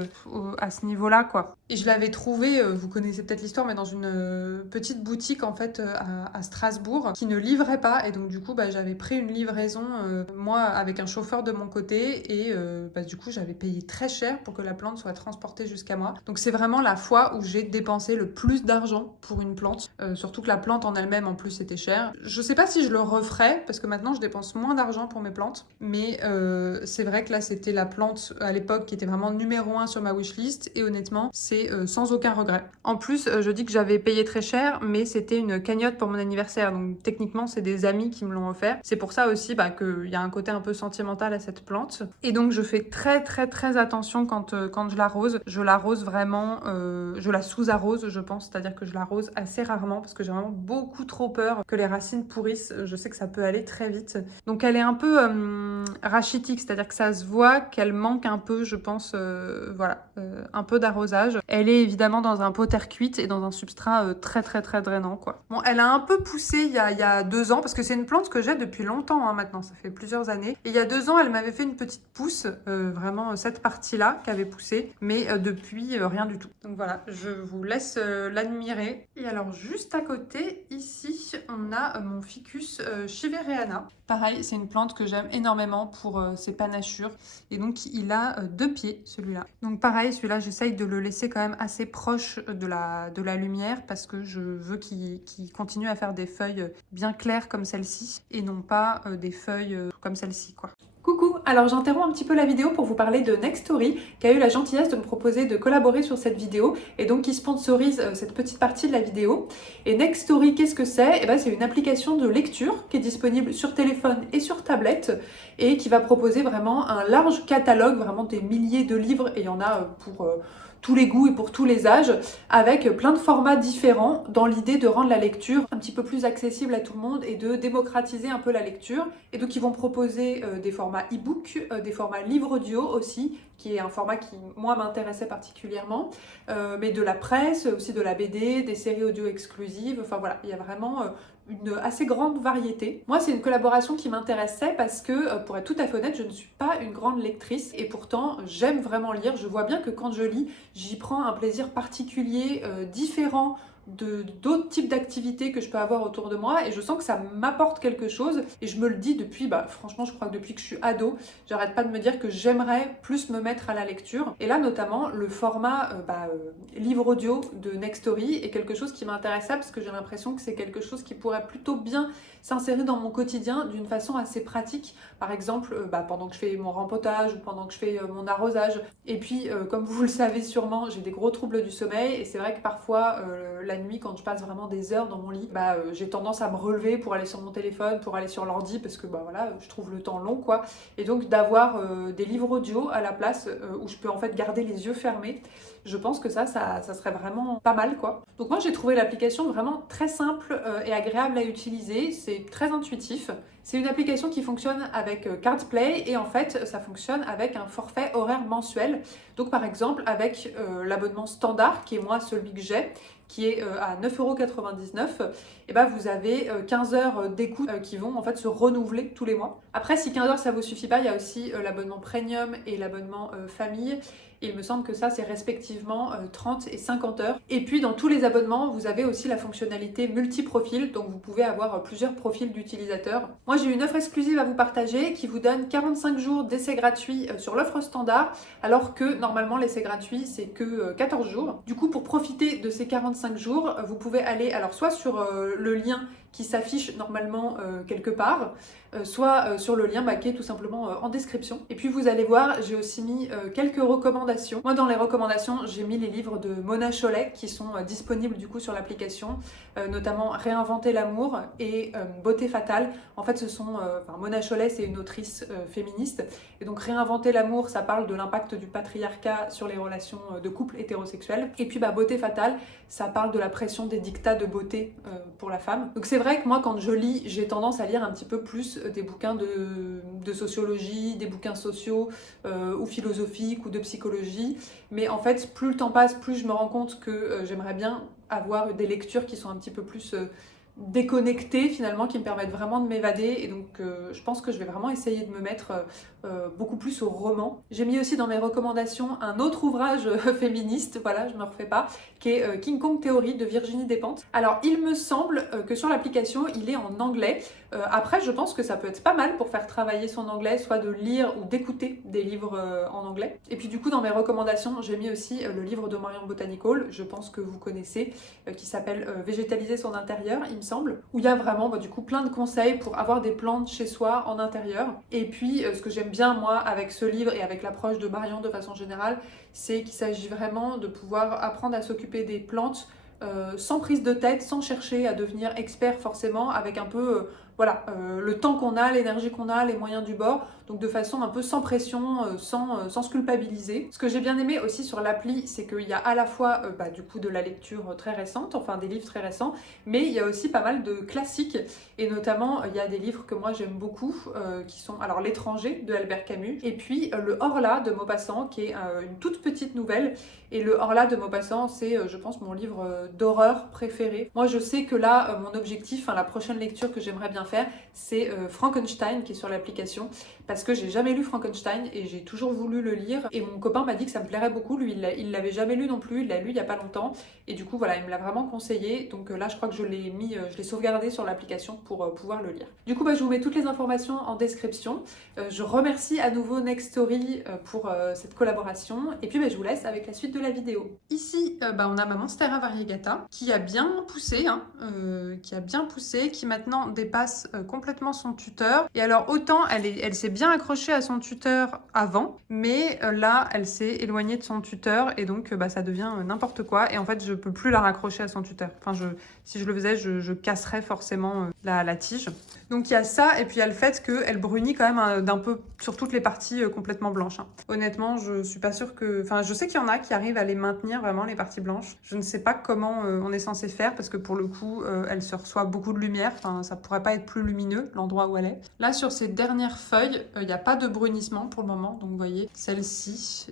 à ce niveau-là, quoi. Et je l'avais trouvée, vous connaissez peut-être l'histoire, mais dans une petite boutique en fait à Strasbourg qui ne livrait pas et donc du coup j'avais pris une livraison moi avec un chauffeur de mon côté et du coup j'avais payé très cher pour que la plante soit transportée jusqu'à moi. Donc c'est vraiment la fois où j'ai dépensé le plus d'argent pour une plante, surtout que la plante en elle-même en plus était chère. Je sais pas si je le referais parce que maintenant je dépense moins d'argent pour mes plantes, mais c'est vrai que là c'était la plante à l'époque qui était vraiment numéro 1 sur ma wishlist et honnêtement c'est sans aucun regret. En plus je dis que j'avais payé très cher mais c'était une cagnotte pour mon anniversaire donc techniquement c'est des amis qui me l'ont offert. C'est pour ça aussi qu'il y a un côté un peu sentimental à cette plante. Et donc je fais très très très attention quand je l'arrose. Je l'arrose vraiment, je la sous-arrose je pense, c'est-à-dire que je l'arrose assez rarement parce que j'ai vraiment beaucoup trop peur que les racines pourrissent. Je sais que ça peut aller très vite. Donc elle est un peu rachitique, c'est-à-dire que ça se voit qu'elle manque un peu, je pense, un peu d'arrosage. Elle est évidemment dans un pot terre cuite et dans un substrat très très très drainant quoi. Bon, elle a un peu poussé il y a 2 ans parce que c'est une plante que j'ai depuis longtemps hein, maintenant, ça fait plusieurs années. Et il y a 2 ans, elle m'avait fait une petite pousse, vraiment cette partie-là qui avait poussé, mais depuis rien du tout. Donc voilà, je vous laisse l'admirer. Et alors juste à côté, ici, on a mon ficus Chiveriana. Pareil, c'est une plante que j'aime énormément pour ses panachures. Et donc il a 2 pieds celui-là. Donc pareil, celui-là, j'essaye de le laisser quand même assez proche de la lumière parce que je veux qu'il continue à faire des feuilles bien claires comme celle-ci et non pas des feuilles comme celle-ci quoi. Coucou, alors j'interromps un petit peu la vidéo pour vous parler de Nextory qui a eu la gentillesse de me proposer de collaborer sur cette vidéo et donc qui sponsorise cette petite partie de la vidéo. Et Nextory, qu'est-ce que c'est? C'est une application de lecture qui est disponible sur téléphone et sur tablette et qui va proposer vraiment un large catalogue, vraiment des milliers de livres et il y en a pour tous les goûts et pour tous les âges, avec plein de formats différents dans l'idée de rendre la lecture un petit peu plus accessible à tout le monde et de démocratiser un peu la lecture. Et donc ils vont proposer des formats e-book, des formats livre audio aussi, qui est un format qui moi m'intéressait particulièrement, mais de la presse, aussi de la BD, des séries audio exclusives, enfin voilà, il y a vraiment une assez grande variété. Moi, c'est une collaboration qui m'intéressait parce que, pour être tout à fait honnête, je ne suis pas une grande lectrice et pourtant, j'aime vraiment lire. Je vois bien que quand je lis, j'y prends un plaisir particulier, différent d'autres types d'activités que je peux avoir autour de moi et je sens que ça m'apporte quelque chose et je me le dis depuis, franchement je crois que depuis que je suis ado, j'arrête pas de me dire que j'aimerais plus me mettre à la lecture. Et là notamment le format livre audio de Nextory est quelque chose qui m'intéresse parce que j'ai l'impression que c'est quelque chose qui pourrait plutôt bien s'insérer dans mon quotidien d'une façon assez pratique. Par exemple, pendant que je fais mon rempotage ou pendant que je fais mon arrosage. Et puis, comme vous le savez sûrement, j'ai des gros troubles du sommeil et c'est vrai que parfois, la nuit, quand je passe vraiment des heures dans mon lit, j'ai tendance à me relever pour aller sur mon téléphone, pour aller sur l'ordi parce que je trouve le temps long quoi. Et donc d'avoir des livres audio à la place où je peux en fait garder les yeux fermés, je pense que ça serait vraiment pas mal quoi. Donc moi j'ai trouvé l'application vraiment très simple et agréable à utiliser, c'est très intuitif. C'est une application qui fonctionne avec Cardplay et en fait ça fonctionne avec un forfait horaire mensuel. Donc par exemple avec l'abonnement standard qui est moi celui que j'ai, qui est à 9,99 €, et vous avez 15 heures d'écoute qui vont en fait se renouveler tous les mois. Après, si 15 heures ça vous suffit pas, il y a aussi l'abonnement premium et l'abonnement famille. Et il me semble que ça, c'est respectivement 30 et 50 heures. Et puis, dans tous les abonnements, vous avez aussi la fonctionnalité multi-profil. Donc, vous pouvez avoir plusieurs profils d'utilisateurs. Moi, j'ai une offre exclusive à vous partager qui vous donne 45 jours d'essai gratuit sur l'offre standard, alors que normalement, l'essai gratuit, c'est que 14 jours. Du coup, pour profiter de ces 45 jours, vous pouvez aller alors soit sur le lien qui s'affiche normalement quelque part, soit sur le lien qui est tout simplement en description. Et puis vous allez voir, j'ai aussi mis quelques recommandations. Moi dans les recommandations, j'ai mis les livres de Mona Chollet qui sont disponibles du coup sur l'application, notamment Réinventer l'amour et Beauté fatale. En fait ce sont, Mona Chollet c'est une autrice féministe, et donc Réinventer l'amour ça parle de l'impact du patriarcat sur les relations de couple hétérosexuels. Et puis Beauté fatale, ça parle de la pression des dictats de beauté pour la femme. Donc c'est vrai que moi quand je lis, j'ai tendance à lire un petit peu plus des bouquins de sociologie, des bouquins sociaux ou philosophiques ou de psychologie. Mais en fait, plus le temps passe, plus je me rends compte que j'aimerais bien avoir des lectures qui sont un petit peu plus déconnectées finalement, qui me permettent vraiment de m'évader. Et donc je pense que je vais vraiment essayer de me mettre beaucoup plus au roman. J'ai mis aussi dans mes recommandations un autre ouvrage féministe, voilà, je me refais pas, qui est King Kong Theory de Virginie Despentes. Alors il me semble que sur l'application il est en anglais. Après je pense que ça peut être pas mal pour faire travailler son anglais, soit de lire ou d'écouter des livres en anglais. Et puis du coup dans mes recommandations j'ai mis aussi le livre de Marion Botanical, je pense que vous connaissez, qui s'appelle Végétaliser son intérieur il me semble, où il y a vraiment du coup plein de conseils pour avoir des plantes chez soi en intérieur. Et puis ce que j'aime bien moi avec ce livre et avec l'approche de Marion de façon générale, c'est qu'il s'agit vraiment de pouvoir apprendre à s'occuper des plantes sans prise de tête, sans chercher à devenir expert forcément, avec un peu le temps qu'on a, l'énergie qu'on a, les moyens du bord, donc de façon un peu sans pression, sans se culpabiliser. Ce que j'ai bien aimé aussi sur l'appli, c'est qu'il y a à la fois du coup de la lecture très récente, enfin des livres très récents, mais il y a aussi pas mal de classiques, et notamment il y a des livres que moi j'aime beaucoup, qui sont alors L'étranger de Albert Camus, et puis Le Horla de Maupassant, qui est une toute petite nouvelle. Et Le Horla de Maupassant, c'est je pense mon livre d'horreur préféré. Moi je sais que là, mon objectif, la prochaine lecture que j'aimerais bien faire, c'est Frankenstein qui est sur l'application, parce que j'ai jamais lu Frankenstein et j'ai toujours voulu le lire, et mon copain m'a dit que ça me plairait beaucoup. Lui il l'avait jamais lu non plus, il l'a lu il y a pas longtemps, et du coup voilà, il me l'a vraiment conseillé. Donc là je crois que je l'ai sauvegardé sur l'application pour pouvoir le lire. Du coup je vous mets toutes les informations en description. Je remercie à nouveau Nextory pour cette collaboration, et puis je vous laisse avec la suite de la vidéo. Ici on a ma Monstera variegata qui a bien poussé, qui maintenant dépasse complètement son tuteur. Et alors autant elle s'est bien accrochée à son tuteur avant, mais là elle s'est éloignée de son tuteur, et donc ça devient n'importe quoi, et en fait je peux plus la raccrocher à son tuteur. Si je le faisais, je casserais forcément la tige. Donc il y a ça, et puis il y a le fait qu'elle brunit quand même d'un peu sur toutes les parties complètement blanches. Honnêtement, je suis pas sûre que... je sais qu'il y en a qui arrivent à les maintenir vraiment, les parties blanches. Je ne sais pas comment on est censé faire, parce que pour le coup, elle se reçoit beaucoup de lumière. Ça pourrait pas être plus lumineux, l'endroit où elle est. Là, sur ces dernières feuilles, Il n'y a pas de brunissement pour le moment. Donc vous voyez, celle-ci,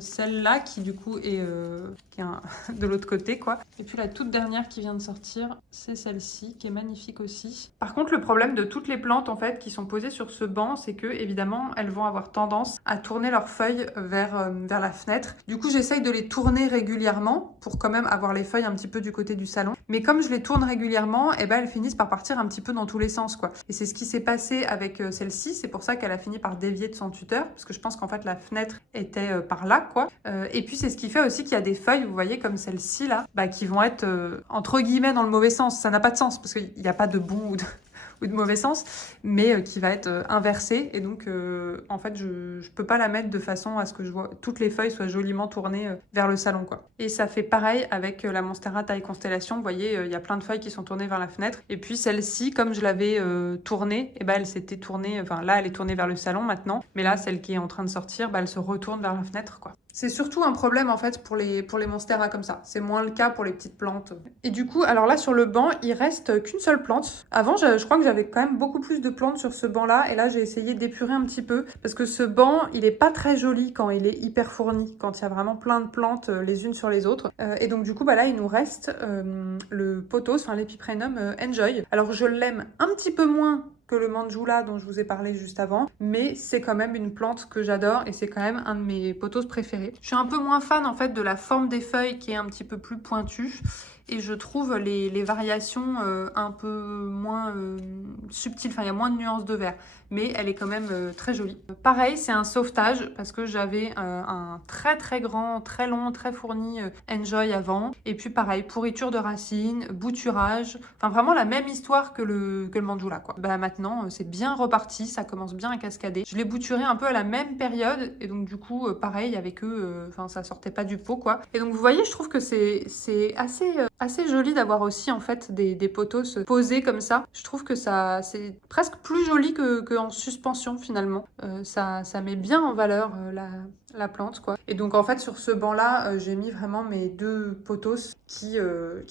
celle-là qui du coup est, de l'autre côté quoi. Et puis la toute dernière qui vient de sortir, c'est celle-ci qui est magnifique aussi. Par contre, le problème de toutes les plantes en fait qui sont posées sur ce banc, c'est que évidemment elles vont avoir tendance à tourner leurs feuilles vers la fenêtre. Du coup, j'essaye de les tourner régulièrement pour quand même avoir les feuilles un petit peu du côté du salon. Mais comme je les tourne régulièrement, et ben elles finissent par partir un petit peu dans tous les sens quoi. Et c'est ce qui s'est passé avec celle-ci. C'est pour ça qu'elle a fini par dévier de son tuteur, parce que je pense qu'en fait la fenêtre était par là quoi. Et puis c'est ce qui fait aussi qu'il y a des feuilles, vous voyez comme celle-ci là, qui vont être entre guillemets dans le mauvais sens. Ça n'a pas de sens parce qu'il n'y a pas de bon ou de mauvais sens, mais qui va être inversée. Et donc, en fait, je peux pas la mettre de façon à ce que je vois toutes les feuilles soient joliment tournées vers le salon, quoi. Et ça fait pareil avec la Monstera taille constellation. Vous voyez, il y a plein de feuilles qui sont tournées vers la fenêtre. Et puis celle-ci, comme je l'avais tournée, et ben elle s'était tournée. Enfin, là, elle est tournée vers le salon maintenant. Mais là, celle qui est en train de sortir, elle se retourne vers la fenêtre, quoi. C'est surtout un problème en fait pour les monstera comme ça. C'est moins le cas pour les petites plantes. Et du coup, alors là sur le banc, il reste qu'une seule plante. Avant, je crois que j'avais quand même beaucoup plus de plantes sur ce banc-là. Et là, j'ai essayé d'épurer un petit peu. Parce que ce banc, il est pas très joli quand il est hyper fourni. Quand il y a vraiment plein de plantes les unes sur les autres. Et donc du coup, là, il nous reste le pothos, enfin l'Epiprenum Enjoy. Alors je l'aime un petit peu moins que le Manjula dont je vous ai parlé juste avant, mais c'est quand même une plante que j'adore et c'est quand même un de mes pothos préférés. Je suis un peu moins fan en fait de la forme des feuilles qui est un petit peu plus pointue et je trouve les variations un peu moins subtiles, enfin il y a moins de nuances de vert, mais elle est quand même très jolie. Pareil, c'est un sauvetage parce que j'avais un très très grand, très long, très fourni Enjoy avant, et puis pareil, pourriture de racines, bouturage, enfin vraiment la même histoire que le Manjula quoi. Maintenant c'est bien reparti, ça commence bien à cascader. Je l'ai bouturé un peu à la même période et donc du coup pareil avec eux, ça sortait pas du pot quoi. Et donc vous voyez, je trouve que c'est assez joli d'avoir aussi en fait des pothos posés comme ça. Je trouve que ça c'est presque plus joli que en suspension finalement. Ça met bien en valeur la plante quoi. Et donc en fait sur ce banc là j'ai mis vraiment mes deux pothos qui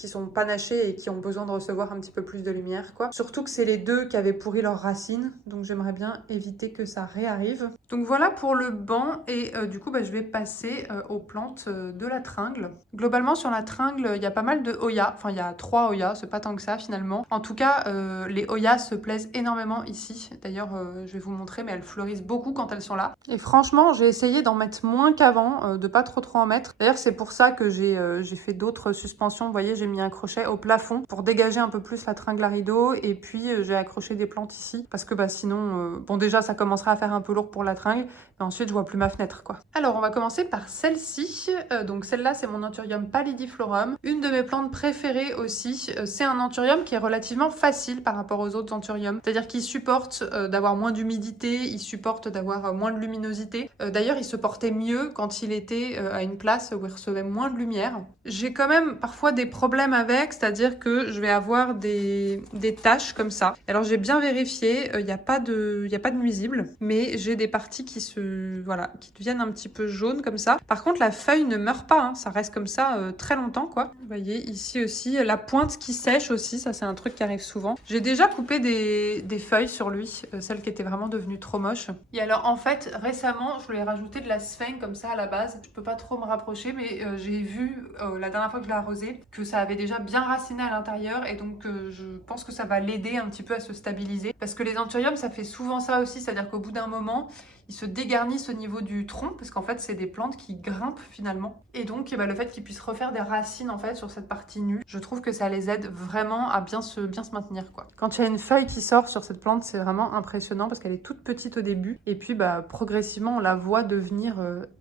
sont panachés et qui ont besoin de recevoir un petit peu plus de lumière quoi. Surtout que c'est les deux qui avaient pourri leurs racines, donc j'aimerais bien éviter que ça réarrive. Donc voilà pour le banc et du coup je vais passer aux plantes de la tringle. Globalement sur la tringle il y a pas mal de Hoya, enfin il y a 3 Hoya, c'est pas tant que ça finalement. En tout cas les Hoya se plaisent énormément ici. D'ailleurs je vais vous montrer, mais elles fleurissent beaucoup quand elles sont là. Et franchement j'ai essayé d'en mettre moins qu'avant, de pas trop en mettre. D'ailleurs c'est pour ça que j'ai fait d'autres suspensions. Vous voyez, j'ai mis un crochet au plafond pour dégager un peu plus la tringle à rideau et puis j'ai accroché des plantes ici parce que sinon bon déjà ça commencera à faire un peu lourd pour la tringle, mais ensuite je vois plus ma fenêtre quoi. Alors on va commencer par celle-ci. Donc celle-là c'est mon Anthurium pallidiflorum, une de mes plantes préférées aussi. C'est un Anthurium qui est relativement facile par rapport aux autres Anthuriums, c'est-à-dire qu'il supporte d'avoir moins d'humidité, il supporte d'avoir moins de luminosité. D'ailleurs il se portait mieux quand il était à une place où il recevait moins de lumière. J'ai quand même parfois des problèmes avec, c'est-à-dire que je vais avoir des taches comme ça. Alors j'ai bien vérifié, il n'y a pas de nuisible, mais j'ai des parties qui deviennent un petit peu jaunes comme ça. Par contre la feuille ne meurt pas, ça reste comme ça très longtemps quoi. Vous voyez ici aussi la pointe qui sèche aussi, ça c'est un truc qui arrive souvent. J'ai déjà coupé des feuilles sur lui, celles qui étaient vraiment devenues trop moches. Et alors en fait récemment je voulais rajouter de la sphène comme ça à la base. Je peux pas trop me rapprocher, mais j'ai vu la dernière fois que je l'ai arrosé que ça avait déjà bien raciné à l'intérieur et donc je pense que ça va l'aider un petit peu à se stabiliser parce que les anthuriums ça fait souvent ça aussi, c'est-à-dire qu'au bout d'un moment ils se dégarnissent au niveau du tronc parce qu'en fait c'est des plantes qui grimpent finalement et donc le fait qu'ils puissent refaire des racines en fait sur cette partie nue, je trouve que ça les aide vraiment à bien se maintenir quoi. Quand il y a une feuille qui sort sur cette plante c'est vraiment impressionnant parce qu'elle est toute petite au début et puis progressivement on la voit devenir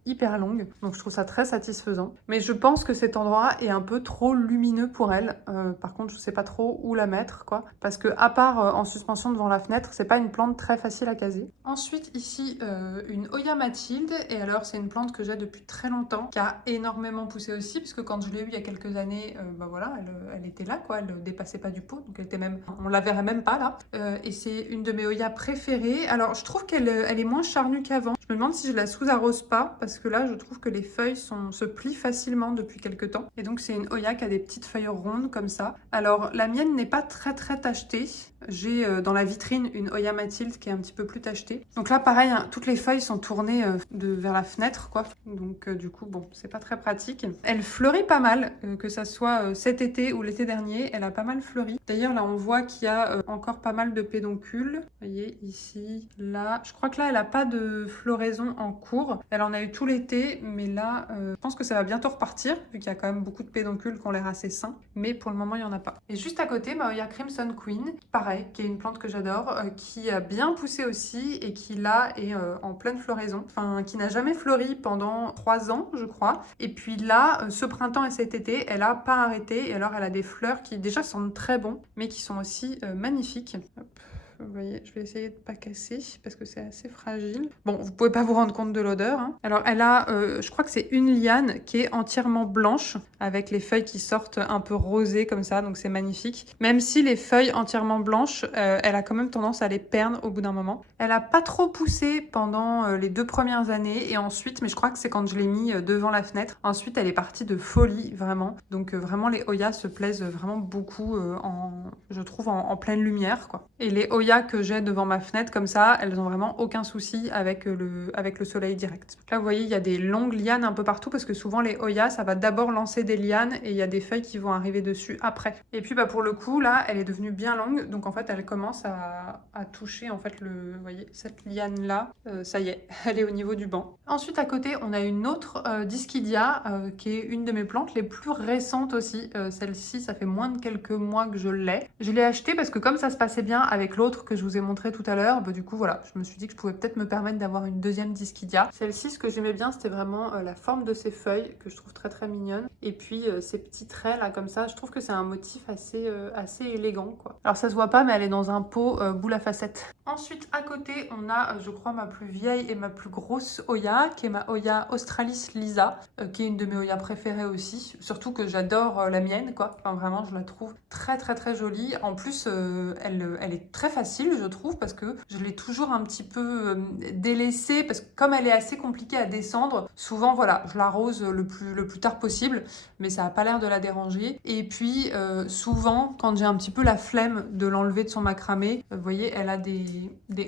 hyper longue, donc je trouve ça très satisfaisant. Mais je pense que cet endroit est un peu trop lumineux pour elle, par contre je sais pas trop où la mettre quoi, parce que à part en suspension devant la fenêtre c'est pas une plante très facile à caser. Ensuite ici une Hoya Mathilde, et alors c'est une plante que j'ai depuis très longtemps, qui a énormément poussé aussi, puisque quand je l'ai eue il y a quelques années, elle était là quoi, elle ne dépassait pas du pot, donc elle était même, on la verrait même pas là, et c'est une de mes Hoya préférées. Alors je trouve qu'elle est moins charnue qu'avant, je me demande si je la sous-arrose pas, parce que là je trouve que les feuilles se plient facilement depuis quelques temps, et donc c'est une Hoya qui a des petites feuilles rondes comme ça. Alors la mienne n'est pas très tachetée, j'ai dans la vitrine une Oya Mathilde qui est un petit peu plus tachetée. Donc là pareil, hein, toutes les feuilles sont tournées vers la fenêtre quoi. Donc du coup bon, c'est pas très pratique. Elle fleurit pas mal, que ça soit cet été ou l'été dernier, elle a pas mal fleuri. D'ailleurs là on voit qu'il y a encore pas mal de pédoncules. Vous voyez ici, là. Je crois que là elle a pas de floraison en cours. Elle en a eu tout l'été, mais là je pense que ça va bientôt repartir vu qu'il y a quand même beaucoup de pédoncules qui ont l'air assez sains. Mais pour le moment il y en a pas. Et juste à côté, il y a Crimson Queen, pareil, qui est une plante que j'adore, qui a bien poussé aussi et qui là est en pleine floraison. Enfin, qui n'a jamais fleuri pendant 3 ans, je crois. Et puis là, ce printemps et cet été, elle a pas arrêté. Et alors, elle a des fleurs qui déjà sentent très bon, mais qui sont aussi magnifiques. Hop. Vous voyez, je vais essayer de pas casser parce que c'est assez fragile. Bon, vous pouvez pas vous rendre compte de l'odeur. Hein. Alors, elle a, je crois que c'est une liane qui est entièrement blanche avec les feuilles qui sortent un peu rosées comme ça, donc c'est magnifique. Même si les feuilles entièrement blanches, elle a quand même tendance à les perdre au bout d'un moment. Elle a pas trop poussé pendant les 2 premières années et ensuite, mais je crois que c'est quand je l'ai mis devant la fenêtre. Ensuite, elle est partie de folie, vraiment. Donc vraiment, les Oya se plaisent vraiment beaucoup, je trouve, en pleine lumière, quoi. Et les Oya que j'ai devant ma fenêtre comme ça, elles ont vraiment aucun souci avec le soleil direct. Là, vous voyez, il y a des longues lianes un peu partout parce que souvent les Oya, ça va d'abord lancer des lianes et il y a des feuilles qui vont arriver dessus après. Et puis pour le coup, là, elle est devenue bien longue, donc en fait, elle commence à toucher en fait vous voyez, cette liane là, ça y est, elle est au niveau du banc. Ensuite, à côté, on a une autre Dischidia qui est une de mes plantes les plus récentes aussi. Celle-ci, ça fait moins de quelques mois que je l'ai. Je l'ai achetée parce que comme ça se passait bien avec l'autre que je vous ai montré tout à l'heure, du coup voilà, je me suis dit que je pouvais peut-être me permettre d'avoir une deuxième Dischidia. Celle-ci, ce que j'aimais bien, c'était vraiment la forme de ses feuilles que je trouve très très mignonne. Et puis ces petits traits là comme ça, je trouve que c'est un motif assez élégant quoi. Alors ça se voit pas, mais elle est dans un pot boule à facettes. Ensuite, à côté, on a, je crois, ma plus vieille et ma plus grosse Oya, qui est ma Oya Australis Lisa, qui est une de mes Oya préférées aussi. Surtout que j'adore la mienne, quoi. Enfin, vraiment, je la trouve très, très, très jolie. En plus, elle est très facile, je trouve, parce que je l'ai toujours un petit peu délaissée, parce que comme elle est assez compliquée à descendre, souvent, voilà, je l'arrose le plus tard possible, mais ça n'a pas l'air de la déranger. Et puis, souvent, quand j'ai un petit peu la flemme de l'enlever de son macramé, vous voyez, elle a des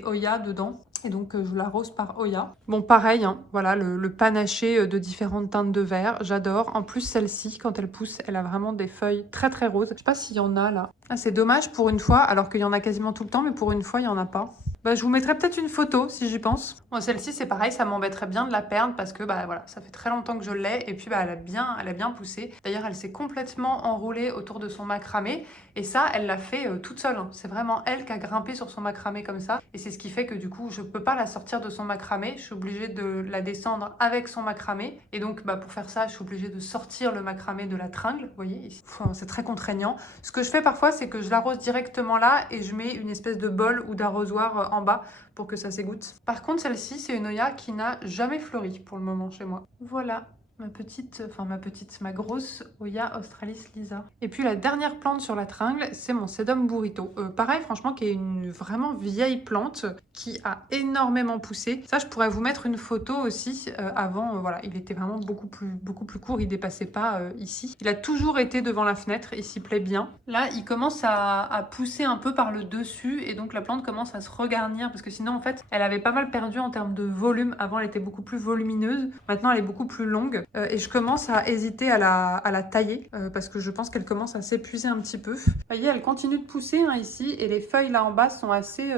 Oya dedans. Et donc je l'arrose par Oya. Bon pareil, hein, voilà le panaché de différentes teintes de vert, j'adore. En plus celle-ci, quand elle pousse, elle a vraiment des feuilles très très roses. Je sais pas s'il y en a là. Ah, c'est dommage pour une fois, alors qu'il y en a quasiment tout le temps, mais pour une fois il y en a pas. Je vous mettrai peut-être une photo si j'y pense. Bon, celle-ci c'est pareil, ça m'embêterait bien de la perdre parce que voilà, ça fait très longtemps que je l'ai et puis elle a bien poussé. D'ailleurs elle s'est complètement enroulée autour de son macramé et ça elle l'a fait toute seule. Hein. C'est vraiment elle qui a grimpé sur son macramé comme ça et c'est ce qui fait que du coup je peux pas la sortir de son macramé, je suis obligée de la descendre avec son macramé et donc pour faire ça je suis obligée de sortir le macramé de la tringle, vous voyez, c'est très contraignant. Ce que je fais parfois c'est que je l'arrose directement là et je mets une espèce de bol ou d'arrosoir en bas pour que ça s'égoutte. Par contre celle-ci c'est une Oya qui n'a jamais fleuri pour le moment chez moi. Voilà. Ma grosse Oya Australis Lisa. Et puis la dernière plante sur la tringle, c'est mon Sedum burrito. Pareil, franchement, qui est une vraiment vieille plante qui a énormément poussé. Ça, je pourrais vous mettre une photo aussi. Avant, voilà, il était vraiment beaucoup plus court. Il dépassait pas ici. Il a toujours été devant la fenêtre. Il s'y plaît bien. Là, il commence à pousser un peu par le dessus et donc la plante commence à se regarnir parce que sinon, en fait, elle avait pas mal perdu en termes de volume. Avant, elle était beaucoup plus volumineuse. Maintenant, elle est beaucoup plus longue. Et je commence à hésiter à la tailler parce que je pense qu'elle commence à s'épuiser un petit peu. Vous voyez, elle continue de pousser ici et les feuilles là en bas sont assez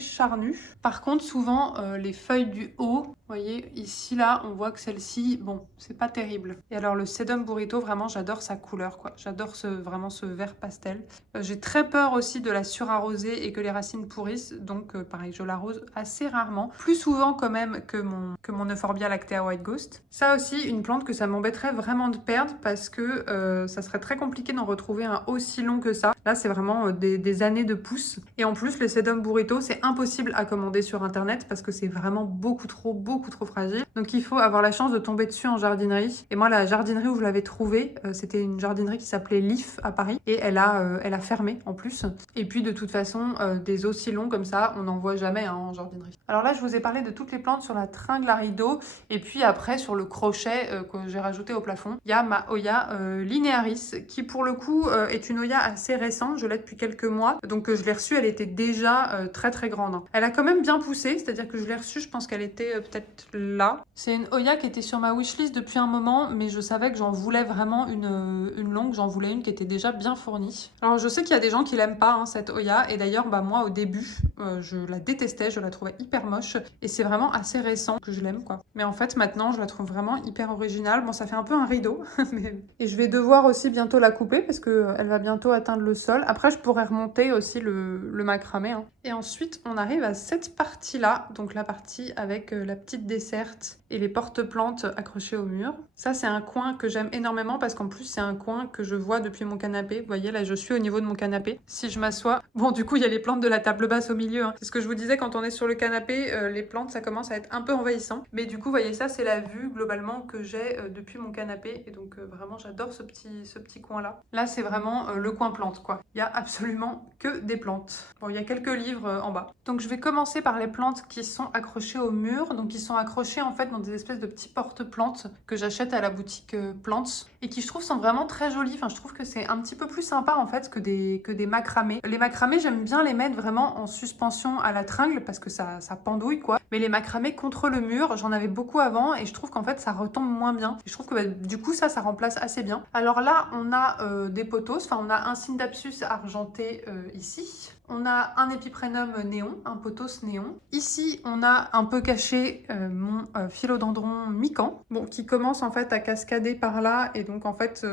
charnues. Par contre, souvent, les feuilles du haut, vous voyez, ici là, on voit que celle-ci, bon, c'est pas terrible. Et alors le Sedum burrito, vraiment, j'adore sa couleur, quoi. J'adore vraiment ce vert pastel. J'ai très peur aussi de la surarroser et que les racines pourrissent, donc pareil, je l'arrose assez rarement. Plus souvent quand même que mon Euphorbia lactea White Ghost. Ça aussi, une plante que ça m'embêterait vraiment de perdre parce que ça serait très compliqué d'en retrouver un aussi long que ça. Là, c'est vraiment des années de pousse. Et en plus, le Sedum burrito, c'est impossible à commander sur internet parce que c'est vraiment beaucoup trop beaucoup trop fragile. Donc il faut avoir la chance de tomber dessus en jardinerie. Et moi, la jardinerie où je l'avais trouvée, c'était une jardinerie qui s'appelait Leaf à Paris. Et elle a fermé en plus. Et puis de toute façon, des aussi longs comme ça, on n'en voit jamais en jardinerie. Alors là, je vous ai parlé de toutes les plantes sur la tringle à rideau. Et puis après, sur le crochet que j'ai rajouté au plafond, il y a ma Hoya linearis qui pour le coup est une Hoya assez récente. Je l'ai depuis quelques mois. Donc je l'ai reçue, elle était déjà très très grande. Elle a quand même bien poussé, c'est-à-dire que je l'ai reçue, je pense qu'elle était peut-être là. C'est une Hoya qui était sur ma wishlist depuis un moment, mais je savais que j'en voulais vraiment une longue, j'en voulais une qui était déjà bien fournie. Alors je sais qu'il y a des gens qui l'aiment pas, hein, cette Hoya, et d'ailleurs moi au début, je la détestais, je la trouvais hyper moche, et c'est vraiment assez récent que je l'aime quoi. Mais en fait maintenant je la trouve vraiment hyper originale. Bon, ça fait un peu un rideau, mais... et je vais devoir aussi bientôt la couper parce qu'elle va bientôt atteindre le sol. Après je pourrais remonter aussi le macramé. Hein. Et ensuite on arrive à cette partie-là, donc la partie avec la petite desserte et les porte-plantes accrochées au mur. Ça c'est un coin que j'aime énormément parce qu'en plus c'est un coin que je vois depuis mon canapé. Vous voyez là je suis au niveau de mon canapé. Si je m'assois, bon du coup il y a les plantes de la table basse au milieu. Hein. C'est ce que je vous disais quand on est sur le canapé, les plantes ça commence à être un peu envahissant. Mais du coup vous voyez ça c'est la vue globalement que j'ai depuis mon canapé et donc vraiment j'adore ce petit coin là. Là c'est vraiment le coin plante quoi. Il y a absolument que des plantes. Bon il y a quelques livres en bas. Donc je vais commencer par les plantes qui sont accrochées au mur. Donc ils sont accrochés en fait dans des espèces de petits porte-plantes que j'achète à la boutique Plants et qui je trouve sont vraiment très jolis. Enfin je trouve que c'est un petit peu plus sympa en fait que des macramés. Les macramés j'aime bien les mettre vraiment en suspension à la tringle parce que ça pendouille quoi. Mais les macramés contre le mur j'en avais beaucoup avant et je trouve qu'en fait ça retombe moins bien. Et je trouve que du coup ça remplace assez bien. Alors là on a des pothos, enfin on a un Scindapsus argenté ici. On a un épiprénum néon, un pothos néon. Ici, on a un peu caché mon philodendron mican, bon, qui commence en fait à cascader par là, et donc en fait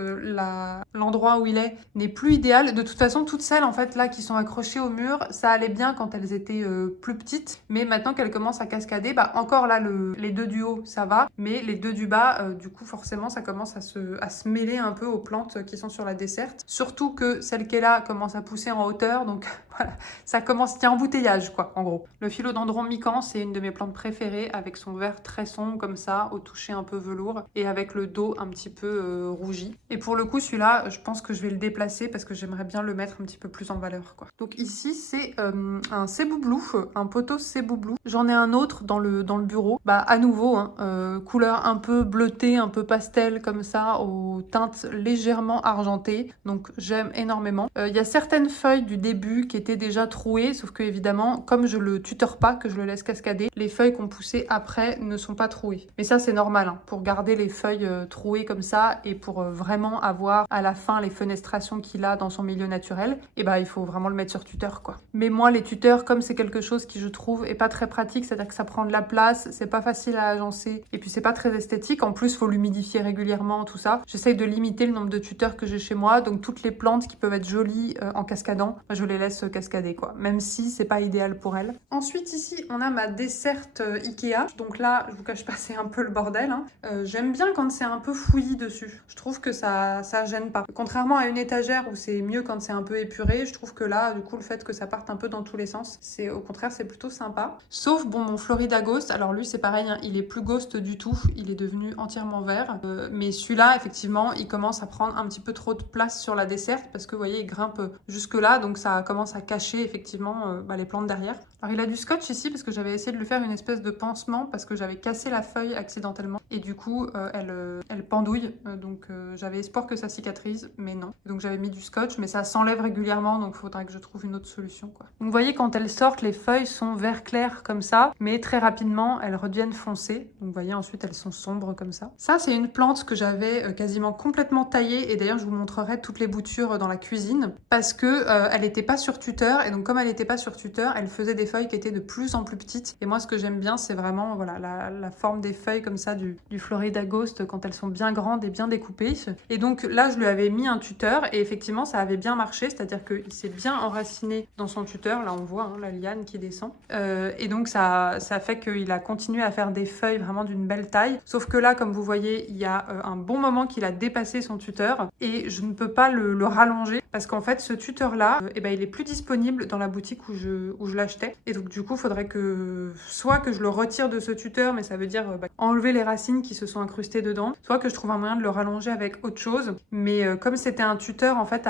l'endroit où il est n'est plus idéal. De toute façon, toutes celles en fait là qui sont accrochées au mur, ça allait bien quand elles étaient plus petites, mais maintenant qu'elles commencent à cascader, bah encore là les deux du haut ça va, mais les deux du bas, du coup forcément ça commence à se mêler un peu aux plantes qui sont sur la desserte. Surtout que celle qui est là commence à pousser en hauteur, donc voilà, ça commence, il y a embouteillage quoi, en gros. Le philodendron mican, c'est une de mes plantes préférées, avec son vert très sombre comme ça, au toucher un peu velours, et avec le dos un petit peu rougi. Et pour le coup, celui-là, je pense que je vais le déplacer parce que j'aimerais bien le mettre un petit peu plus en valeur quoi. Donc ici, c'est un céboublou, un pothos céboublou. J'en ai un autre dans le bureau. Bah à nouveau, hein, couleur un peu bleutée, un peu pastel comme ça, aux teintes légèrement argentées. Donc j'aime énormément. Il y a certaines feuilles du début qui étaient déjà trouées, sauf que évidemment, comme je le tuteur pas, que je le laisse cascader, les feuilles qu'on poussait après ne sont pas trouées. Mais ça c'est normal, hein, pour garder les feuilles trouées comme ça et pour vraiment avoir à la fin les fenestrations qu'il a dans son milieu naturel, et bah il faut vraiment le mettre sur tuteur quoi. Mais moi les tuteurs, comme c'est quelque chose qui je trouve est pas très pratique, c'est-à-dire que ça prend de la place, c'est pas facile à agencer et puis c'est pas très esthétique, en plus faut l'humidifier régulièrement, tout ça. J'essaye de limiter le nombre de tuteurs que j'ai chez moi, donc toutes les plantes qui peuvent être jolies en cascadant, je les laisse cascader quoi, même si c'est pas idéal pour elles. Ensuite ici on a ma desserte Ikea, donc là je vous cache pas c'est un peu le bordel, hein. J'aime bien quand c'est un peu fouillis dessus, je trouve que ça gêne pas. Contrairement à une étagère où c'est mieux quand c'est un peu épuré, je trouve que là du coup le fait que ça parte un peu dans tous les sens, c'est au contraire c'est plutôt sympa. Sauf bon mon Florida Ghost, alors lui c'est pareil, hein, il est plus ghost du tout, il est devenu entièrement vert, mais celui-là effectivement il commence à prendre un petit peu trop de place sur la desserte parce que vous voyez il grimpe jusque là, donc ça commence à cacher effectivement les plantes derrière. Alors il a du scotch ici parce que j'avais essayé de lui faire une espèce de pansement parce que j'avais cassé la feuille accidentellement et du coup elle pendouille, donc j'avais espoir que ça cicatrise mais non. Donc j'avais mis du scotch mais ça s'enlève régulièrement, donc il faudrait que je trouve une autre solution quoi. Donc vous voyez quand elles sortent les feuilles sont vert clair comme ça, mais très rapidement elles redeviennent foncées, donc vous voyez ensuite elles sont sombres comme ça. Ça c'est une plante que j'avais quasiment complètement taillée et d'ailleurs je vous montrerai toutes les boutures dans la cuisine parce que elle n'était pas sur tuteur et donc comme elle n'était pas sur tuteur elle faisait des feuilles qui étaient de plus en plus petites et moi ce que j'aime bien c'est vraiment voilà la forme des feuilles comme ça du Florida Ghost quand elles sont bien grandes et bien découpées. Et donc là je lui avais mis un tuteur et effectivement ça avait bien marché, c'est-à-dire qu'il s'est bien enraciné dans son tuteur, là on voit hein, la liane qui descend et donc ça fait qu'il a continué à faire des feuilles vraiment d'une belle taille, sauf que là comme vous voyez il y a un bon moment qu'il a dépassé son tuteur et je ne peux pas le rallonger parce qu'en fait ce tuteur là il est plus disponible disponible dans la boutique où je l'achetais. Et donc du coup, il faudrait que soit que je le retire de ce tuteur, mais ça veut dire enlever les racines qui se sont incrustées dedans, soit que je trouve un moyen de le rallonger avec autre chose. Mais comme c'était un tuteur en fait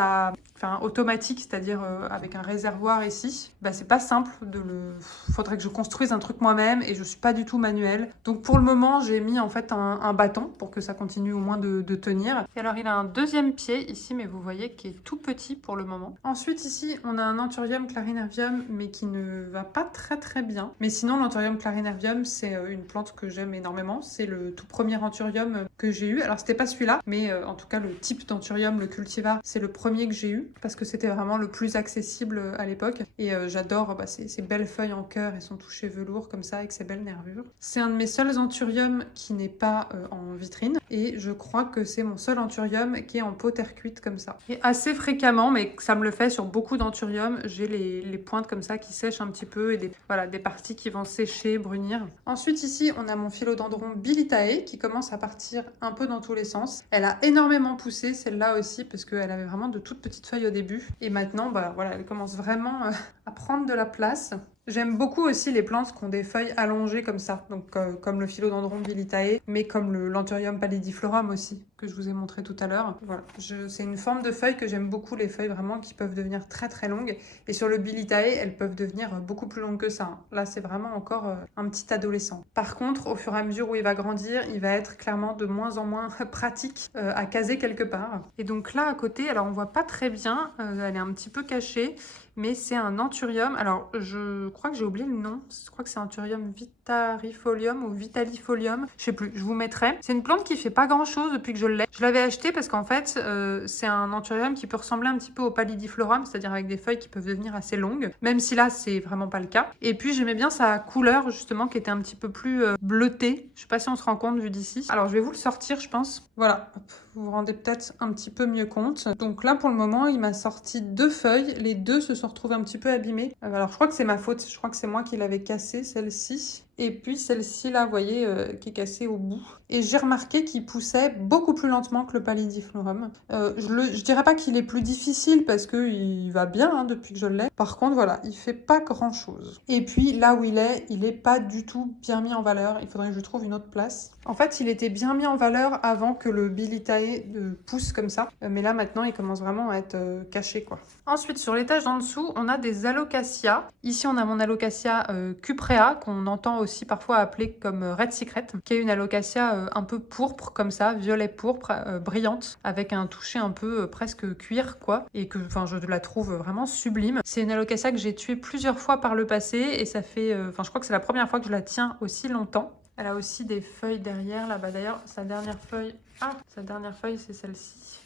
automatique, c'est-à-dire avec un réservoir ici, c'est pas simple faudrait que je construise un truc moi-même et je suis pas du tout manuelle. Donc pour le moment, j'ai mis en fait un bâton pour que ça continue au moins de tenir. Et alors il a un deuxième pied ici, mais vous voyez qui est tout petit pour le moment. Ensuite ici, on a un Anthurium clarinervium, mais qui ne va pas très très bien. Mais sinon, l'Anthurium clarinervium, c'est une plante que j'aime énormément. C'est le tout premier Anthurium que j'ai eu. Alors c'était pas celui-là, mais en tout cas le type d'Anthurium, le cultivar, c'est le premier que j'ai eu parce que c'était vraiment le plus accessible à l'époque. Et j'adore ces belles feuilles en cœur et son toucher velours comme ça avec ses belles nervures. C'est un de mes seuls Anthuriums qui n'est pas en vitrine et je crois que c'est mon seul Anthurium qui est en pot terre cuite comme ça. Et assez fréquemment, mais ça me le fait sur beaucoup d'Anthurium, j'ai les pointes comme ça qui sèchent un petit peu et des parties qui vont sécher, brunir. Ensuite ici, on a mon philodendron Bilitae qui commence à partir un peu dans tous les sens. Elle a énormément poussé, celle-là aussi, parce qu'elle avait vraiment de toutes petites feuilles au début. Et maintenant, elle commence vraiment à prendre de la place. J'aime beaucoup aussi les plantes qui ont des feuilles allongées comme ça, donc comme le philodendron Bilitae, mais comme l'Anthurium pallidiflorum aussi, que je vous ai montré tout à l'heure. Voilà, c'est une forme de feuille que j'aime beaucoup, les feuilles vraiment qui peuvent devenir très très longues. Et sur le Bilitae, elles peuvent devenir beaucoup plus longues que ça. Là, c'est vraiment encore un petit adolescent. Par contre, au fur et à mesure où il va grandir, il va être clairement de moins en moins pratique à caser quelque part. Et donc là, à côté, alors on voit pas très bien, elle est un petit peu cachée, mais c'est un Anthurium. Alors, je crois que j'ai oublié le nom. Je crois que c'est Anthurium vitarifolium ou vitalifolium. Je sais plus, je vous mettrai. C'est une plante qui fait pas grand-chose depuis que je l'ai. Je l'avais acheté parce qu'en fait, c'est un Anthurium qui peut ressembler un petit peu au pallidiflorum, c'est-à-dire avec des feuilles qui peuvent devenir assez longues, même si là, c'est vraiment pas le cas. Et puis, j'aimais bien sa couleur, justement, qui était un petit peu plus bleutée. Je sais pas si on se rend compte vu d'ici. Alors, je vais vous le sortir, je pense. Voilà, hop. Vous vous rendez peut-être un petit peu mieux compte. Donc là, pour le moment, il m'a sorti 2 feuilles. Les 2 se sont retrouvées un petit peu abîmées. Alors, je crois que c'est ma faute. Je crois que c'est moi qui l'avais cassée, celle-ci. Et puis celle-ci, là, vous voyez, qui est cassée au bout. Et j'ai remarqué qu'il poussait beaucoup plus lentement que le pallidiflorum. Je dirais pas qu'il est plus difficile parce qu'il va bien depuis que je l'ai. Par contre, voilà, il fait pas grand-chose. Et puis là où il est pas du tout bien mis en valeur. Il faudrait que je trouve une autre place. En fait, il était bien mis en valeur avant que le Bilitae pousse comme ça. Mais là, maintenant, il commence vraiment à être caché, quoi. Ensuite, sur l'étage en dessous, on a des alocasias. Ici, on a mon alocasia cuprea, qu'on entend aussi parfois appeler comme Red Secret, qui est une alocasia un peu pourpre, comme ça, violet pourpre, brillante, avec un toucher un peu presque cuir, quoi. Et que, je la trouve vraiment sublime. C'est une alocasia que j'ai tuée plusieurs fois par le passé, et ça fait, je crois que c'est la première fois que je la tiens aussi longtemps. Elle a aussi des feuilles derrière, là-bas. D'ailleurs, sa dernière feuille, c'est celle-ci.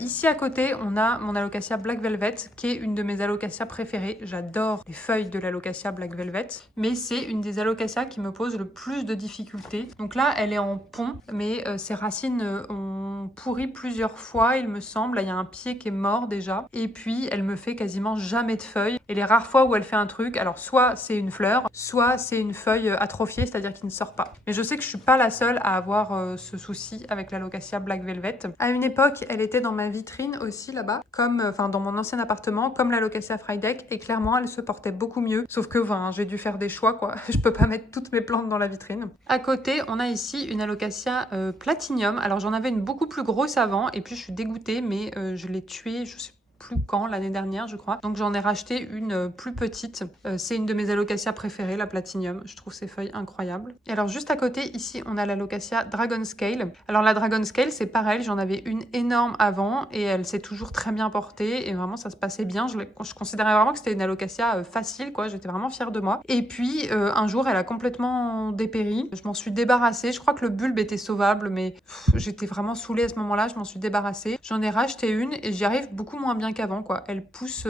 Ici à côté, on a mon Alocasia Black Velvet, qui est une de mes Alocasias préférées. J'adore les feuilles de l'Alocasia Black Velvet, mais c'est une des Alocasias qui me pose le plus de difficultés. Donc là, elle est en pont, mais ses racines ont pourri plusieurs fois, il me semble. Là, il y a un pied qui est mort déjà. Et puis, elle me fait quasiment jamais de feuilles. Et les rares fois où elle fait un truc, alors soit c'est une fleur, soit c'est une feuille atrophiée, c'est-à-dire qui ne sort pas. Mais je sais que je suis pas la seule à avoir ce souci avec l'Alocasia Black Velvet. À une époque, elle était dans ma vitrine aussi là-bas, dans mon ancien appartement, comme l'Alocasia Frydek, et clairement elle se portait beaucoup mieux, sauf que j'ai dû faire des choix, quoi. Je peux pas mettre toutes mes plantes dans la vitrine. À côté, on a ici une Alocasia Platinium. Alors j'en avais une beaucoup plus grosse avant, et puis je suis dégoûtée, mais je l'ai tuée, je sais plus quand, l'année dernière je crois. Donc j'en ai racheté une plus petite. C'est une de mes Alocasias préférées, la Platinium. Je trouve ses feuilles incroyables. Et alors juste à côté, ici, on a l'Alocasia Dragon Scale. Alors la Dragon Scale, c'est pareil, j'en avais une énorme avant et elle s'est toujours très bien portée et vraiment ça se passait bien. Je considérais vraiment que c'était une Alocasia facile, quoi. J'étais vraiment fière de moi. Et puis un jour, elle a complètement dépéri. Je m'en suis débarrassée. Je crois que le bulbe était sauvable, mais j'étais vraiment saoulée à ce moment-là. Je m'en suis débarrassée. J'en ai racheté une et j'y arrive beaucoup moins bien qu'avant, quoi. Elle pousse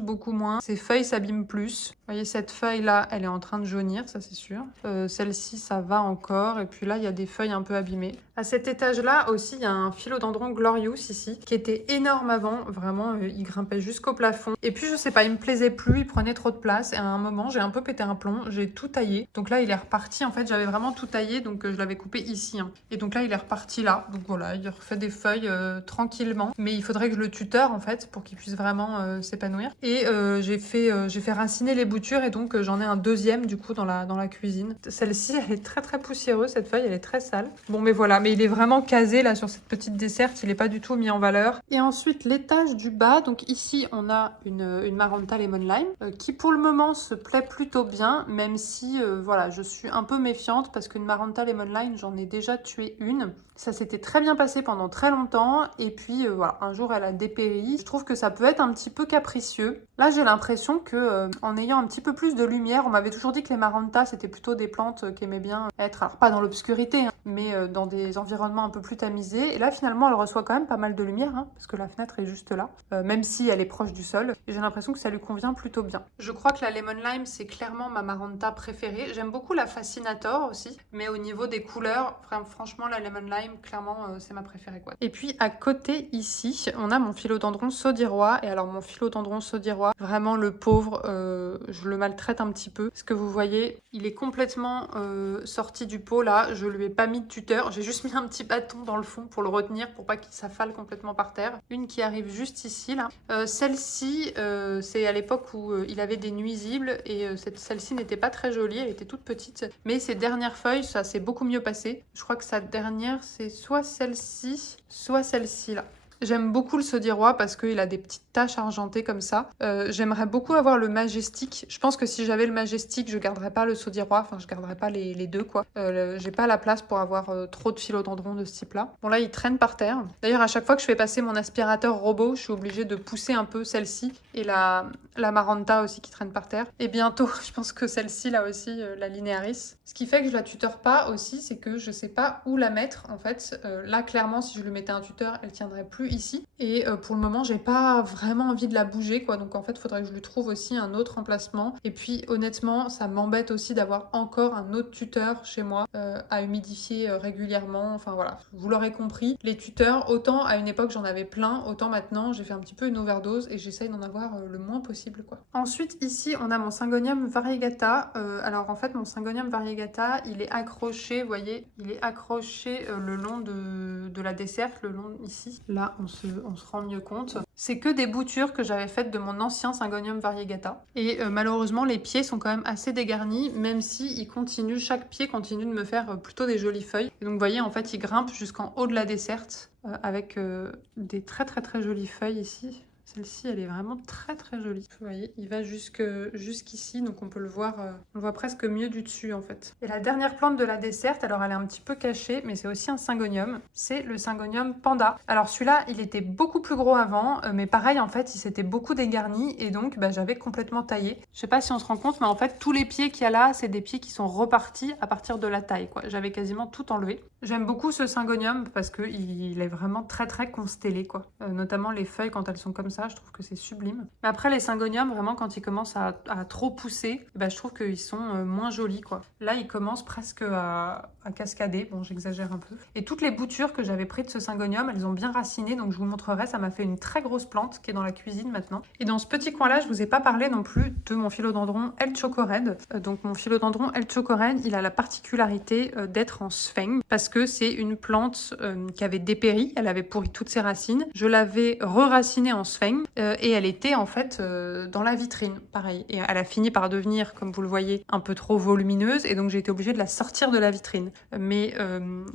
beaucoup moins. Ses feuilles s'abîment plus. Vous voyez, cette feuille-là, elle est en train de jaunir, ça c'est sûr. Celle-ci, ça va encore. Et puis là, il y a des feuilles un peu abîmées. À cet étage-là aussi, il y a un philodendron Glorious ici, qui était énorme avant. Vraiment, il grimpait jusqu'au plafond. Et puis, je sais pas, il me plaisait plus, il prenait trop de place. Et à un moment, j'ai un peu pété un plomb. J'ai tout taillé. Donc là, il est reparti. En fait, j'avais vraiment tout taillé, donc je l'avais coupé ici. Et donc là, il est reparti là. Donc voilà, il refait des feuilles tranquillement. Mais il faudrait que je le tuteur, en fait. fait pour qu'il puisse vraiment s'épanouir. Et j'ai fait raciner les boutures et donc j'en ai un deuxième du coup dans la cuisine. Celle-ci elle est très très poussiéreuse, cette feuille elle est très sale. Bon mais voilà, mais il est vraiment casé là sur cette petite desserte, il n'est pas du tout mis en valeur. Et ensuite l'étage du bas, donc ici on a une Maranta Lemon Lime qui pour le moment se plaît plutôt bien, même si voilà, je suis un peu méfiante parce qu'une Maranta Lemon Lime j'en ai déjà tué une. Ça s'était très bien passé pendant très longtemps et puis voilà, un jour elle a dépéri. Je trouve que ça peut être un petit peu capricieux. Là j'ai l'impression que en ayant un petit peu plus de lumière, on m'avait toujours dit que les Maranta c'était plutôt des plantes qui aimaient bien être, alors pas dans l'obscurité, hein, mais dans des environnements un peu plus tamisés. Et là finalement elle reçoit quand même pas mal de lumière, hein, parce que la fenêtre est juste là, même si elle est proche du sol. Et j'ai l'impression que ça lui convient plutôt bien. Je crois que la Lemon Lime c'est clairement ma Maranta préférée. J'aime beaucoup la Fascinator aussi, mais au niveau des couleurs, franchement la Lemon Lime clairement c'est ma préférée quoi. Et puis à côté ici on a mon philodendron saudirois. Et alors mon philodendron saudirois, vraiment le pauvre, je le maltraite un petit peu parce que vous voyez il est complètement sorti du pot là. Je lui ai pas mis de tuteur, j'ai juste mis un petit bâton dans le fond pour le retenir pour pas qu'il s'affale complètement par terre. Une qui arrive juste ici là. Celle-ci c'est à l'époque où il avait des nuisibles et celle-ci n'était pas très jolie, elle était toute petite, mais ses dernières feuilles ça s'est beaucoup mieux passé. Je crois que sa dernière c'est soit celle-ci là. J'aime beaucoup le saudirois parce qu'il a des petites taches argentées comme ça. J'aimerais beaucoup avoir le majestic. Je pense que si j'avais le majestic, je garderais pas le saudirois. Enfin, je garderais pas les deux, quoi. J'ai pas la place pour avoir trop de philodendrons de ce type-là. Bon, là, il traîne par terre. D'ailleurs, à chaque fois que je fais passer mon aspirateur robot, je suis obligée de pousser un peu celle-ci et la Maranta aussi qui traîne par terre. Et bientôt, je pense que celle-ci, là aussi, la Linearis. Ce qui fait que je la tuteur pas aussi, c'est que je sais pas où la mettre, en fait. Là, clairement, si je lui mettais un tuteur, elle tiendrait plus ici. Et pour le moment, j'ai pas vraiment envie de la bouger, quoi. Donc en fait, il faudrait que je lui trouve aussi un autre emplacement. Et puis honnêtement, ça m'embête aussi d'avoir encore un autre tuteur chez moi à humidifier régulièrement. Enfin voilà, vous l'aurez compris, les tuteurs, autant à une époque j'en avais plein, autant maintenant j'ai fait un petit peu une overdose et j'essaye d'en avoir le moins possible, quoi. Ensuite, ici, on a mon Syngonium variegata. Alors en fait, mon Syngonium variegata, il est accroché, vous voyez, il est accroché le long de la desserte, le long ici. Là, on se rend mieux compte. C'est que des boutures que j'avais faites de mon ancien Syngonium variegata. Et malheureusement, les pieds sont quand même assez dégarnis, même si chaque pied continue de me faire plutôt des jolies feuilles. Et donc, vous voyez, en fait, il grimpe jusqu'en haut de la desserte avec des très très très jolies feuilles ici. Celle-ci, elle est vraiment très très jolie. Vous voyez, il va jusqu'ici, donc on peut le voir, on le voit presque mieux du dessus en fait. Et la dernière plante de la desserte, alors elle est un petit peu cachée, mais c'est aussi un Syngonium, c'est le Syngonium Panda. Alors celui-là, il était beaucoup plus gros avant, mais pareil en fait, il s'était beaucoup dégarni et donc j'avais complètement taillé. Je sais pas si on se rend compte, mais en fait, tous les pieds qu'il y a là, c'est des pieds qui sont repartis à partir de la taille, quoi. J'avais quasiment tout enlevé. J'aime beaucoup ce Syngonium parce qu'il est vraiment très très constellé, quoi. Notamment les feuilles quand elles sont comme ça, je trouve que c'est sublime. Mais après les Syngoniums, vraiment quand ils commencent à trop pousser, je trouve qu'ils sont moins jolis, quoi. Là ils commencent presque à cascader, bon j'exagère un peu. Et toutes les boutures que j'avais prises de ce Syngonium, elles ont bien raciné, donc je vous montrerai, ça m'a fait une très grosse plante qui est dans la cuisine maintenant. Et dans ce petit coin là, je vous ai pas parlé non plus de mon philodendron El Chocored. Donc mon philodendron El Chocored, il a la particularité d'être en sphène parce que c'est une plante qui avait dépéri, elle avait pourri toutes ses racines. Je l'avais re-racinée en sphène et elle était en fait dans la vitrine, pareil. Et elle a fini par devenir, comme vous le voyez, un peu trop volumineuse et donc j'ai été obligée de la sortir de la vitrine. Mais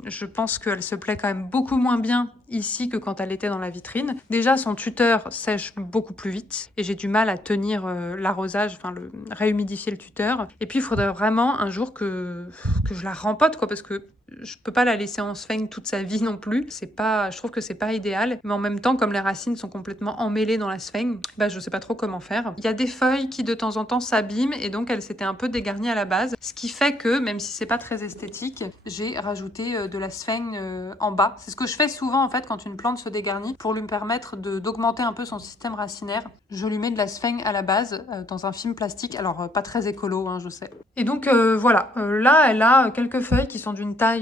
je pense qu'elle se plaît quand même beaucoup moins bien ici que quand elle était dans la vitrine. Déjà, son tuteur sèche beaucoup plus vite et j'ai du mal à tenir l'arrosage, enfin réhumidifier le tuteur. Et puis, il faudrait vraiment un jour que je la rempote, quoi, parce que je peux pas la laisser en sphène toute sa vie non plus. Je trouve que c'est pas idéal. Mais en même temps, comme les racines sont complètement emmêlées dans la sphène, je sais pas trop comment faire. Il y a des feuilles qui de temps en temps s'abîment et donc elles s'étaient un peu dégarnies à la base. Ce qui fait que, même si c'est pas très esthétique, j'ai rajouté de la sphène en bas. C'est ce que je fais souvent en fait quand une plante se dégarnit pour lui permettre d'augmenter un peu son système racinaire. Je lui mets de la sphène à la base dans un film plastique. Alors pas très écolo, hein, je sais. Et donc voilà, là elle a quelques feuilles qui sont d'une taille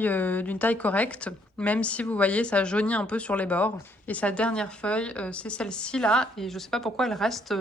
correcte. même si vous voyez ça jaunit un peu sur les bords. Et sa dernière feuille, c'est celle-ci là, et je sais pas pourquoi elle reste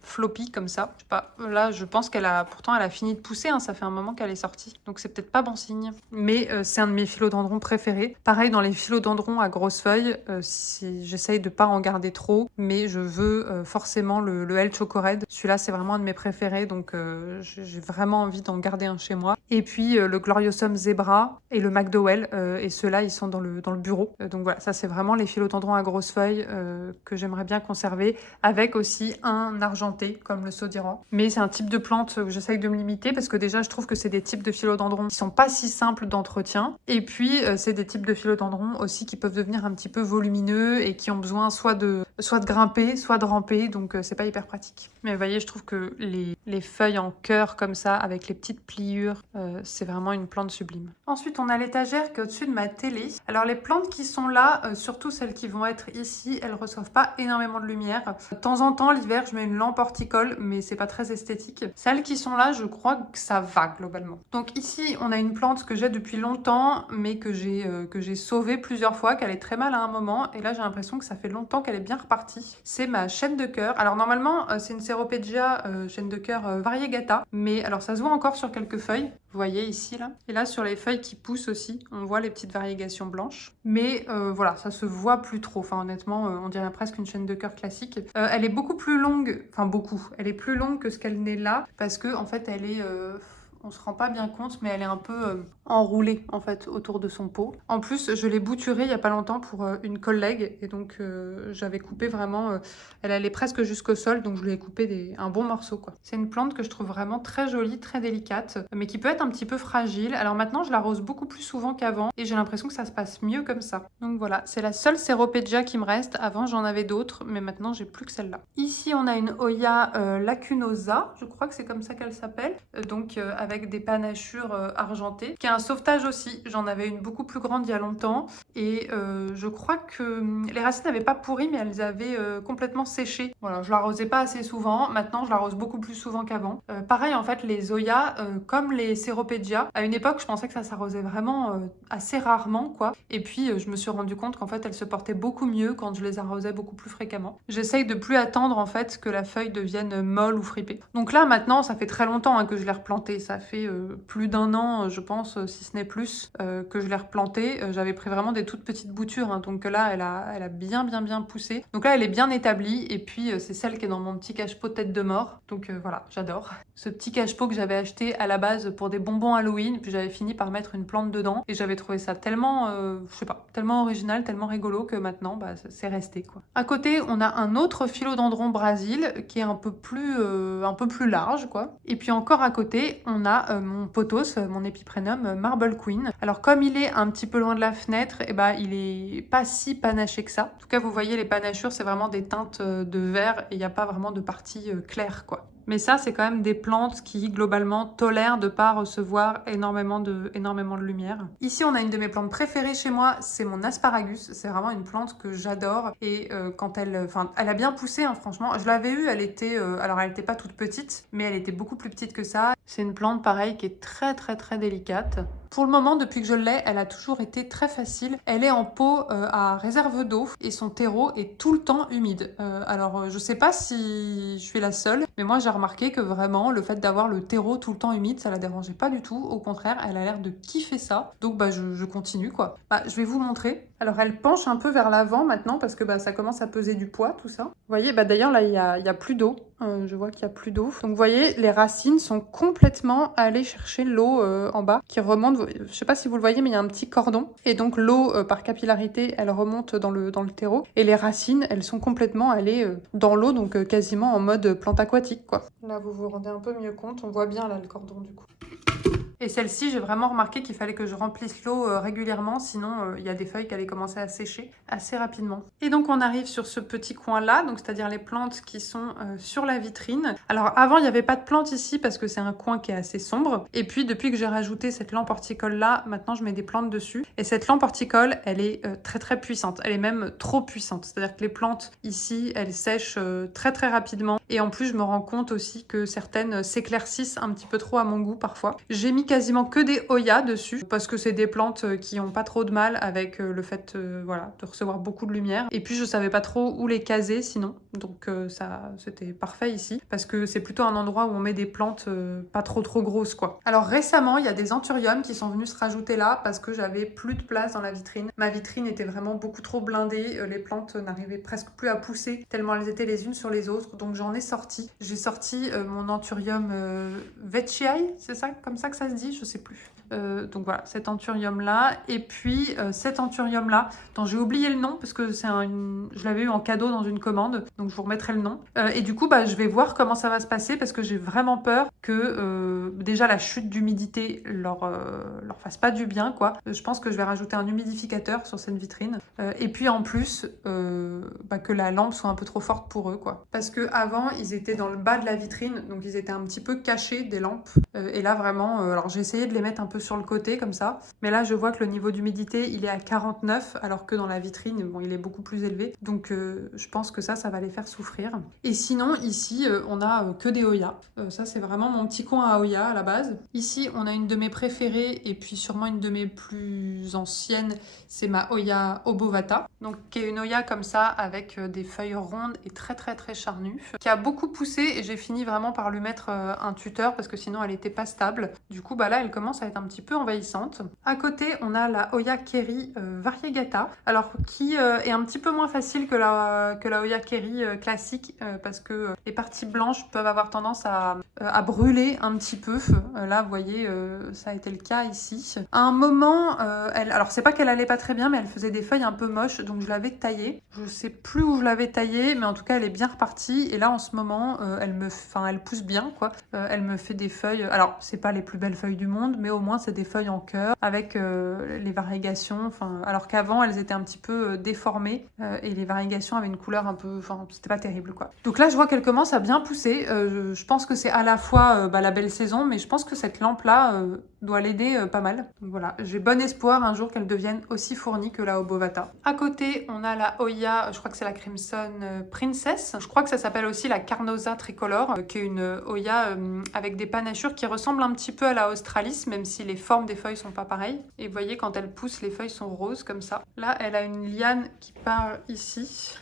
floppy comme ça. Je sais pas, là je pense pourtant elle a fini de pousser, hein, ça fait un moment qu'elle est sortie, donc c'est peut-être pas bon signe. Mais c'est un de mes philodendrons préférés. Pareil dans les philodendrons à grosses feuilles, j'essaye de pas en garder trop, mais je veux forcément le El Choco Red. Celui-là c'est vraiment un de mes préférés, donc j'ai vraiment envie d'en garder un chez moi. Et puis le Gloriosum Zebra et le McDowell, et ceux-là ils sont dans le bureau. Donc voilà, ça c'est vraiment les philodendrons à grosses feuilles que j'aimerais bien conserver, avec aussi un argenté comme le Saudiran. Mais c'est un type de plante que j'essaye de me limiter parce que déjà je trouve que c'est des types de philodendrons qui sont pas si simples d'entretien, et puis c'est des types de philodendrons aussi qui peuvent devenir un petit peu volumineux et qui ont besoin soit de grimper, soit de ramper, donc c'est pas hyper pratique. Mais vous voyez, je trouve que les feuilles en cœur comme ça, avec les petites pliures, c'est vraiment une plante sublime. Ensuite, on a l'étagère qui est au-dessus de ma télé. Alors les plantes qui sont là, surtout celles qui vont être ici, elles reçoivent pas énormément de lumière. De temps en temps, l'hiver, je mets une lampe horticole, mais c'est pas très esthétique. Celles qui sont là, je crois que ça va globalement. Donc ici, on a une plante que j'ai depuis longtemps, mais que j'ai sauvée plusieurs fois, qu'elle est très mal à un moment, et là j'ai l'impression que ça fait longtemps qu'elle est bien repartie. C'est ma chaîne de cœur. Alors normalement, c'est une Ceropegia chaîne de cœur variegata, mais alors ça se voit encore sur quelques feuilles. Vous voyez ici là. Et là sur les feuilles qui poussent aussi, on voit les petites variegations blanches. Mais voilà, ça se voit plus trop. Enfin honnêtement, on dirait presque une chaîne de cœur classique. Elle est beaucoup plus longue, enfin beaucoup. Elle est plus longue que ce qu'elle n'est là, parce que en fait elle est... on se rend pas bien compte, mais elle est un peu enroulée en fait autour de son pot. En plus, je l'ai bouturée il y a pas longtemps pour une collègue, et donc j'avais coupé vraiment, elle allait presque jusqu'au sol, donc je lui ai coupé un bon morceau quoi. C'est une plante que je trouve vraiment très jolie, très délicate, mais qui peut être un petit peu fragile. Alors maintenant, je l'arrose beaucoup plus souvent qu'avant, et j'ai l'impression que ça se passe mieux comme ça. Donc voilà, c'est la seule Ceropegia qui me reste. Avant, j'en avais d'autres, mais maintenant, j'ai plus que celle-là. Ici, on a une Hoya lacunosa, je crois que c'est comme ça qu'elle s'appelle, donc avec des panachures argentées, qui a un sauvetage aussi. J'en avais une beaucoup plus grande il y a longtemps, et je crois que les racines n'avaient pas pourri, mais elles avaient complètement séché. Voilà, je l'arrosais pas assez souvent. Maintenant, je l'arrose beaucoup plus souvent qu'avant. Pareil, en fait, les Hoya, comme les Ceropegia, à une époque, je pensais que ça s'arrosait vraiment assez rarement, quoi. Et puis, je me suis rendu compte qu'en fait, elles se portaient beaucoup mieux quand je les arrosais beaucoup plus fréquemment. J'essaye de plus attendre, en fait, que la feuille devienne molle ou fripée. Donc là, maintenant, ça fait très longtemps que je l'ai replantée. Ça fait plus d'un an, je pense, si ce n'est plus, que je l'ai replantée. J'avais pris vraiment des toutes petites boutures, hein, donc là, elle a bien poussé. Donc là, elle est bien établie, et puis c'est celle qui est dans mon petit cache-pot tête de mort. Donc voilà, j'adore. Ce petit cache-pot que j'avais acheté à la base pour des bonbons Halloween, puis j'avais fini par mettre une plante dedans, et j'avais trouvé ça tellement, je sais pas, tellement original, tellement rigolo que maintenant, bah, c'est resté quoi. À côté, on a un autre philodendron Brésil qui est un peu plus large quoi. Et puis encore à côté, on a mon pothos, mon épiprénum Marble Queen. Alors comme il est un petit peu loin de la fenêtre, et bah il est pas si panaché que ça. En tout cas, vous voyez les panachures, c'est vraiment des teintes de vert, et il n'y a pas vraiment de partie claire quoi. Mais ça, c'est quand même des plantes qui, globalement, tolèrent de ne pas recevoir énormément de lumière. Ici, on a une de mes plantes préférées chez moi, c'est mon asparagus. C'est vraiment une plante que j'adore. Et quand elle a bien poussé, hein, franchement. Je l'avais eue, elle était pas toute petite, mais elle était beaucoup plus petite que ça. C'est une plante, pareil, qui est très, très, très délicate. Pour le moment, depuis que je l'ai, elle a toujours été très facile. Elle est en pot à réserve d'eau, et son terreau est tout le temps humide. Alors, je sais pas si je suis la seule, mais moi, j'ai remarqué que vraiment, le fait d'avoir le terreau tout le temps humide, ça la dérangeait pas du tout. Au contraire, elle a l'air de kiffer ça. Donc, bah, je continue, quoi. Bah, je vais vous montrer. Alors, elle penche un peu vers l'avant maintenant, parce que bah, ça commence à peser du poids, tout ça. Vous voyez, bah, d'ailleurs, là, il y a plus d'eau. Je vois qu'il y a plus d'eau. Donc, vous voyez, les racines sont complètement allées chercher l'eau en bas, qui remonte. Je sais pas si vous le voyez, mais il y a un petit cordon. Et donc, l'eau, par capillarité, elle remonte dans le terreau. Et les racines, elles sont complètement allées dans l'eau, donc quasiment en mode plante aquatique, quoi. Là, vous vous rendez un peu mieux compte. On voit bien, là, le cordon, du coup. Et celle-ci, j'ai vraiment remarqué qu'il fallait que je remplisse l'eau régulièrement, sinon il y a des feuilles qui allaient commencer à sécher assez rapidement. Et donc on arrive sur ce petit coin-là, donc c'est-à-dire les plantes qui sont sur la vitrine. Alors avant, il n'y avait pas de plantes ici parce que c'est un coin qui est assez sombre. Et puis depuis que j'ai rajouté cette lampe horticole-là, maintenant je mets des plantes dessus. Et cette lampe horticole, elle est très très puissante. Elle est même trop puissante. C'est-à-dire que les plantes ici, elles sèchent très très rapidement. Et en plus, je me rends compte aussi que certaines s'éclaircissent un petit peu trop à mon goût parfois. J'ai mis quasiment que des Hoya dessus parce que c'est des plantes qui ont pas trop de mal avec le fait voilà, de recevoir beaucoup de lumière. Et puis je savais pas trop où les caser sinon, donc ça c'était parfait ici parce que c'est plutôt un endroit où on met des plantes pas trop grosses quoi. Alors récemment il y a des anthuriums qui sont venus se rajouter là parce que j'avais plus de place dans la vitrine. Ma vitrine était vraiment beaucoup trop blindée, les plantes n'arrivaient presque plus à pousser tellement elles étaient les unes sur les autres, donc j'en ai sorti. J'ai sorti mon anthurium veitchii, c'est ça comme ça que ça se dit, je sais plus. Donc voilà, cet anthurium là et puis cet anthurium là dont j'ai oublié le nom parce que je l'avais eu en cadeau dans une commande, donc je vous remettrai le nom. Et du coup je vais voir comment ça va se passer parce que j'ai vraiment peur que déjà la chute d'humidité leur fasse pas du bien quoi. Je pense que je vais rajouter un humidificateur sur cette vitrine et puis en plus que la lampe soit un peu trop forte pour eux quoi. Parce que avant ils étaient dans le bas de la vitrine, donc ils étaient un petit peu cachés des lampes et là vraiment alors j'ai essayé de les mettre un peu sur le côté comme ça, mais là je vois que le niveau d'humidité il est à 49 alors que dans la vitrine bon, il est beaucoup plus élevé, donc je pense que ça va les faire souffrir. Et sinon ici on a que des Hoya, ça c'est vraiment mon petit coin à Hoya à la base. Ici on a une de mes préférées et puis sûrement une de mes plus anciennes, c'est ma Hoya obovata, donc qui est une Hoya comme ça avec des feuilles rondes et très charnues, qui a beaucoup poussé et j'ai fini vraiment par lui mettre un tuteur parce que sinon elle était pas stable. Du coup là elle commence à être un petit peu envahissante. À côté on a la Hoya Kerry variegata, alors qui est un petit peu moins facile que la Hoya Kerry classique parce que les parties blanches peuvent avoir tendance à brûler un petit peu. Là vous voyez ça a été le cas ici. À un moment alors c'est pas qu'elle allait pas très bien, mais elle faisait des feuilles un peu moches, donc je l'avais taillée. Je sais plus où je l'avais taillée, mais en tout cas elle est bien repartie et là en ce moment elle pousse bien quoi. Elle me fait des feuilles, alors c'est pas les plus belles feuilles du monde, mais au moins c'est des feuilles en cœur avec les variegations, alors qu'avant elles étaient un petit peu déformées et les variegations avaient une couleur un peu, c'était pas terrible quoi. Donc là je vois qu'elle commence à bien pousser, je pense que c'est à la fois la belle saison, mais je pense que cette lampe là doit l'aider pas mal. Donc voilà, j'ai bon espoir un jour qu'elle devienne aussi fournie que la obovata. À côté on a la Hoya, je crois que c'est la Crimson Princess, je crois que ça s'appelle aussi la Carnosa tricolore, qui est une Hoya avec des panachures qui ressemblent un petit peu à la Australis, même si les formes des feuilles sont pas pareilles. Et vous voyez quand elle pousse, les feuilles sont roses comme ça. Là elle a une liane qui part ici,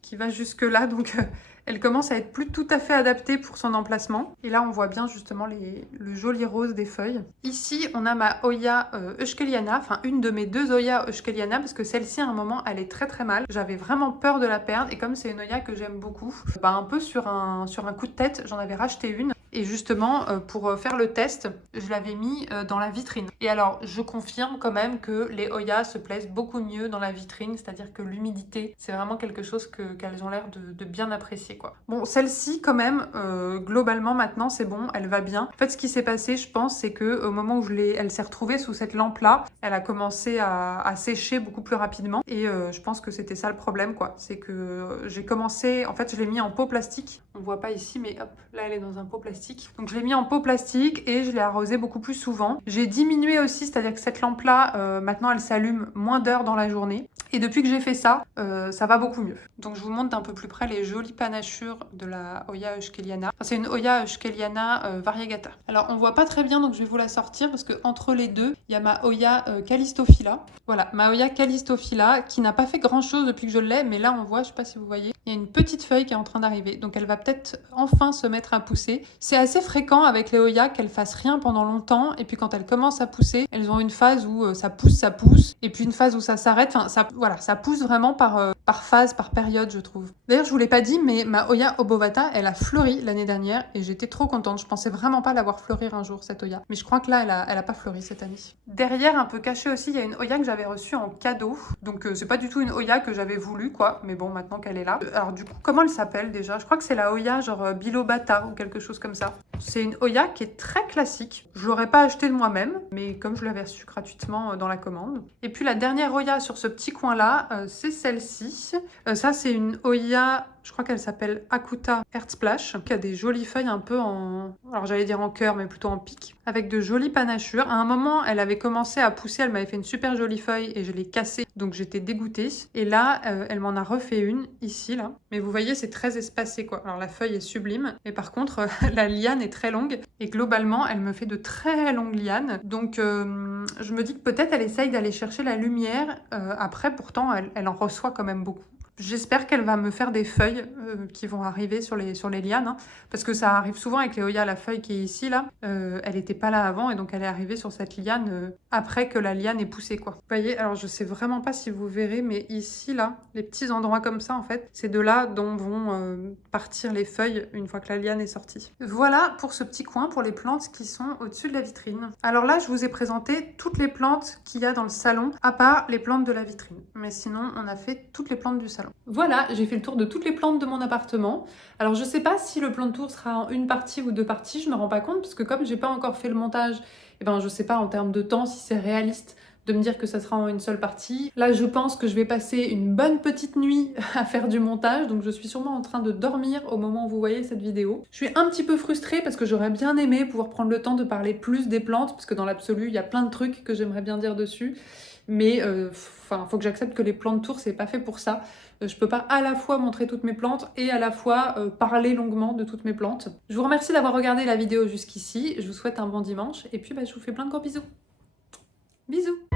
qui va jusque là, donc elle commence à être plus tout à fait adaptée pour son emplacement. Et là, on voit bien justement le joli rose des feuilles. Ici, on a ma Hoya Euskeliana, une de mes deux Hoya Euskeliana, parce que celle-ci, à un moment, elle est très mal. J'avais vraiment peur de la perdre. Et comme c'est une Hoya que j'aime beaucoup, un peu sur un coup de tête, j'en avais racheté une. Et justement, pour faire le test, je l'avais mis dans la vitrine. Et alors, je confirme quand même que les Hoya se plaisent beaucoup mieux dans la vitrine, c'est-à-dire que l'humidité, c'est vraiment quelque chose qu'elles ont l'air de bien apprécier, quoi. Bon, celle-ci, quand même, globalement, maintenant, c'est bon, elle va bien. En fait, ce qui s'est passé, je pense, c'est qu'au moment où elle s'est retrouvée sous cette lampe-là, elle a commencé à sécher beaucoup plus rapidement. Et je pense que c'était ça le problème, quoi. C'est que j'ai commencé... En fait, je l'ai mis en pot plastique. On ne voit pas ici, mais hop, là, elle est dans un pot plastique. Donc je l'ai mis en pot plastique et je l'ai arrosé beaucoup plus souvent. J'ai diminué aussi, c'est-à-dire que cette lampe-là, maintenant elle s'allume moins d'heures dans la journée. Et depuis que j'ai fait ça, ça va beaucoup mieux. Donc je vous montre d'un peu plus près les jolies panachures de la Hoya Euskeliana. C'est une Hoya Euskeliana variegata. Alors on voit pas très bien, donc je vais vous la sortir parce que entre les deux, il y a ma Hoya Callistophila. Voilà, ma Hoya Callistophila qui n'a pas fait grand-chose depuis que je l'ai, mais là on voit, je sais pas si vous voyez, il y a une petite feuille qui est en train d'arriver. Donc elle va peut-être enfin se mettre à pousser. C'est assez fréquent avec les Hoya qu'elles fassent rien pendant longtemps et puis quand elles commencent à pousser, elles ont une phase où ça pousse et puis une phase où ça s'arrête. Ça pousse vraiment par phase, par période, je trouve. D'ailleurs, je vous l'ai pas dit, mais ma Hoya obovata, elle a fleuri l'année dernière et j'étais trop contente. Je pensais vraiment pas l'avoir fleurir un jour, cette Hoya. Mais je crois que là, elle a pas fleuri cette année. Derrière, un peu caché aussi, il y a une Hoya que j'avais reçue en cadeau. Donc c'est pas du tout une Hoya que j'avais voulu, quoi. Mais bon, maintenant qu'elle est là. Alors du coup, comment elle s'appelle déjà? Je crois que c'est la Hoya genre Bilobata ou quelque chose comme ça. C'est une Hoya qui est très classique. Je l'aurais pas achetée de moi-même, mais comme je l'avais reçue gratuitement dans la commande. Et puis la dernière Hoya sur ce petit coin-là, c'est celle-ci. Ça, c'est une Hoya je crois qu'elle s'appelle Akuta Earth Splash, qui a des jolies feuilles un peu en... alors j'allais dire en cœur, mais plutôt en pic, avec de jolies panachures. À un moment, elle avait commencé à pousser, elle m'avait fait une super jolie feuille et je l'ai cassée, donc j'étais dégoûtée. Et là, elle m'en a refait une, ici, là. Mais vous voyez, c'est très espacé, quoi. Alors la feuille est sublime, mais par contre, la liane est très longue, et globalement, elle me fait de très longues lianes. Donc je me dis que peut-être elle essaye d'aller chercher la lumière. Après, pourtant, elle en reçoit quand même beaucoup. J'espère qu'elle va me faire des feuilles qui vont arriver sur les lianes, hein, parce que ça arrive souvent avec Léoya, la feuille qui est ici, là. Elle n'était pas là avant, et donc elle est arrivée sur cette liane après que la liane ait poussé, quoi. Vous voyez, alors je sais vraiment pas si vous verrez, mais ici, là, les petits endroits comme ça, en fait, c'est de là dont vont partir les feuilles une fois que la liane est sortie. Voilà pour ce petit coin, pour les plantes qui sont au-dessus de la vitrine. Alors là, je vous ai présenté toutes les plantes qu'il y a dans le salon, à part les plantes de la vitrine. Mais sinon, on a fait toutes les plantes du salon. Voilà, j'ai fait le tour de toutes les plantes de mon appartement. Alors je sais pas si le plan de tour sera en une partie ou deux parties, je me rends pas compte, parce que comme j'ai pas encore fait le montage, eh ben je sais pas en termes de temps si c'est réaliste de me dire que ça sera en une seule partie. Là, je pense que je vais passer une bonne petite nuit à faire du montage, donc je suis sûrement en train de dormir au moment où vous voyez cette vidéo. Je suis un petit peu frustrée parce que j'aurais bien aimé pouvoir prendre le temps de parler plus des plantes, parce que dans l'absolu, il y a plein de trucs que j'aimerais bien dire dessus. Mais faut que j'accepte que les plans de tour, c'est pas fait pour ça. Je peux pas à la fois montrer toutes mes plantes et à la fois parler longuement de toutes mes plantes. Je vous remercie d'avoir regardé la vidéo jusqu'ici. Je vous souhaite un bon dimanche et puis je vous fais plein de gros bisous. Bisous!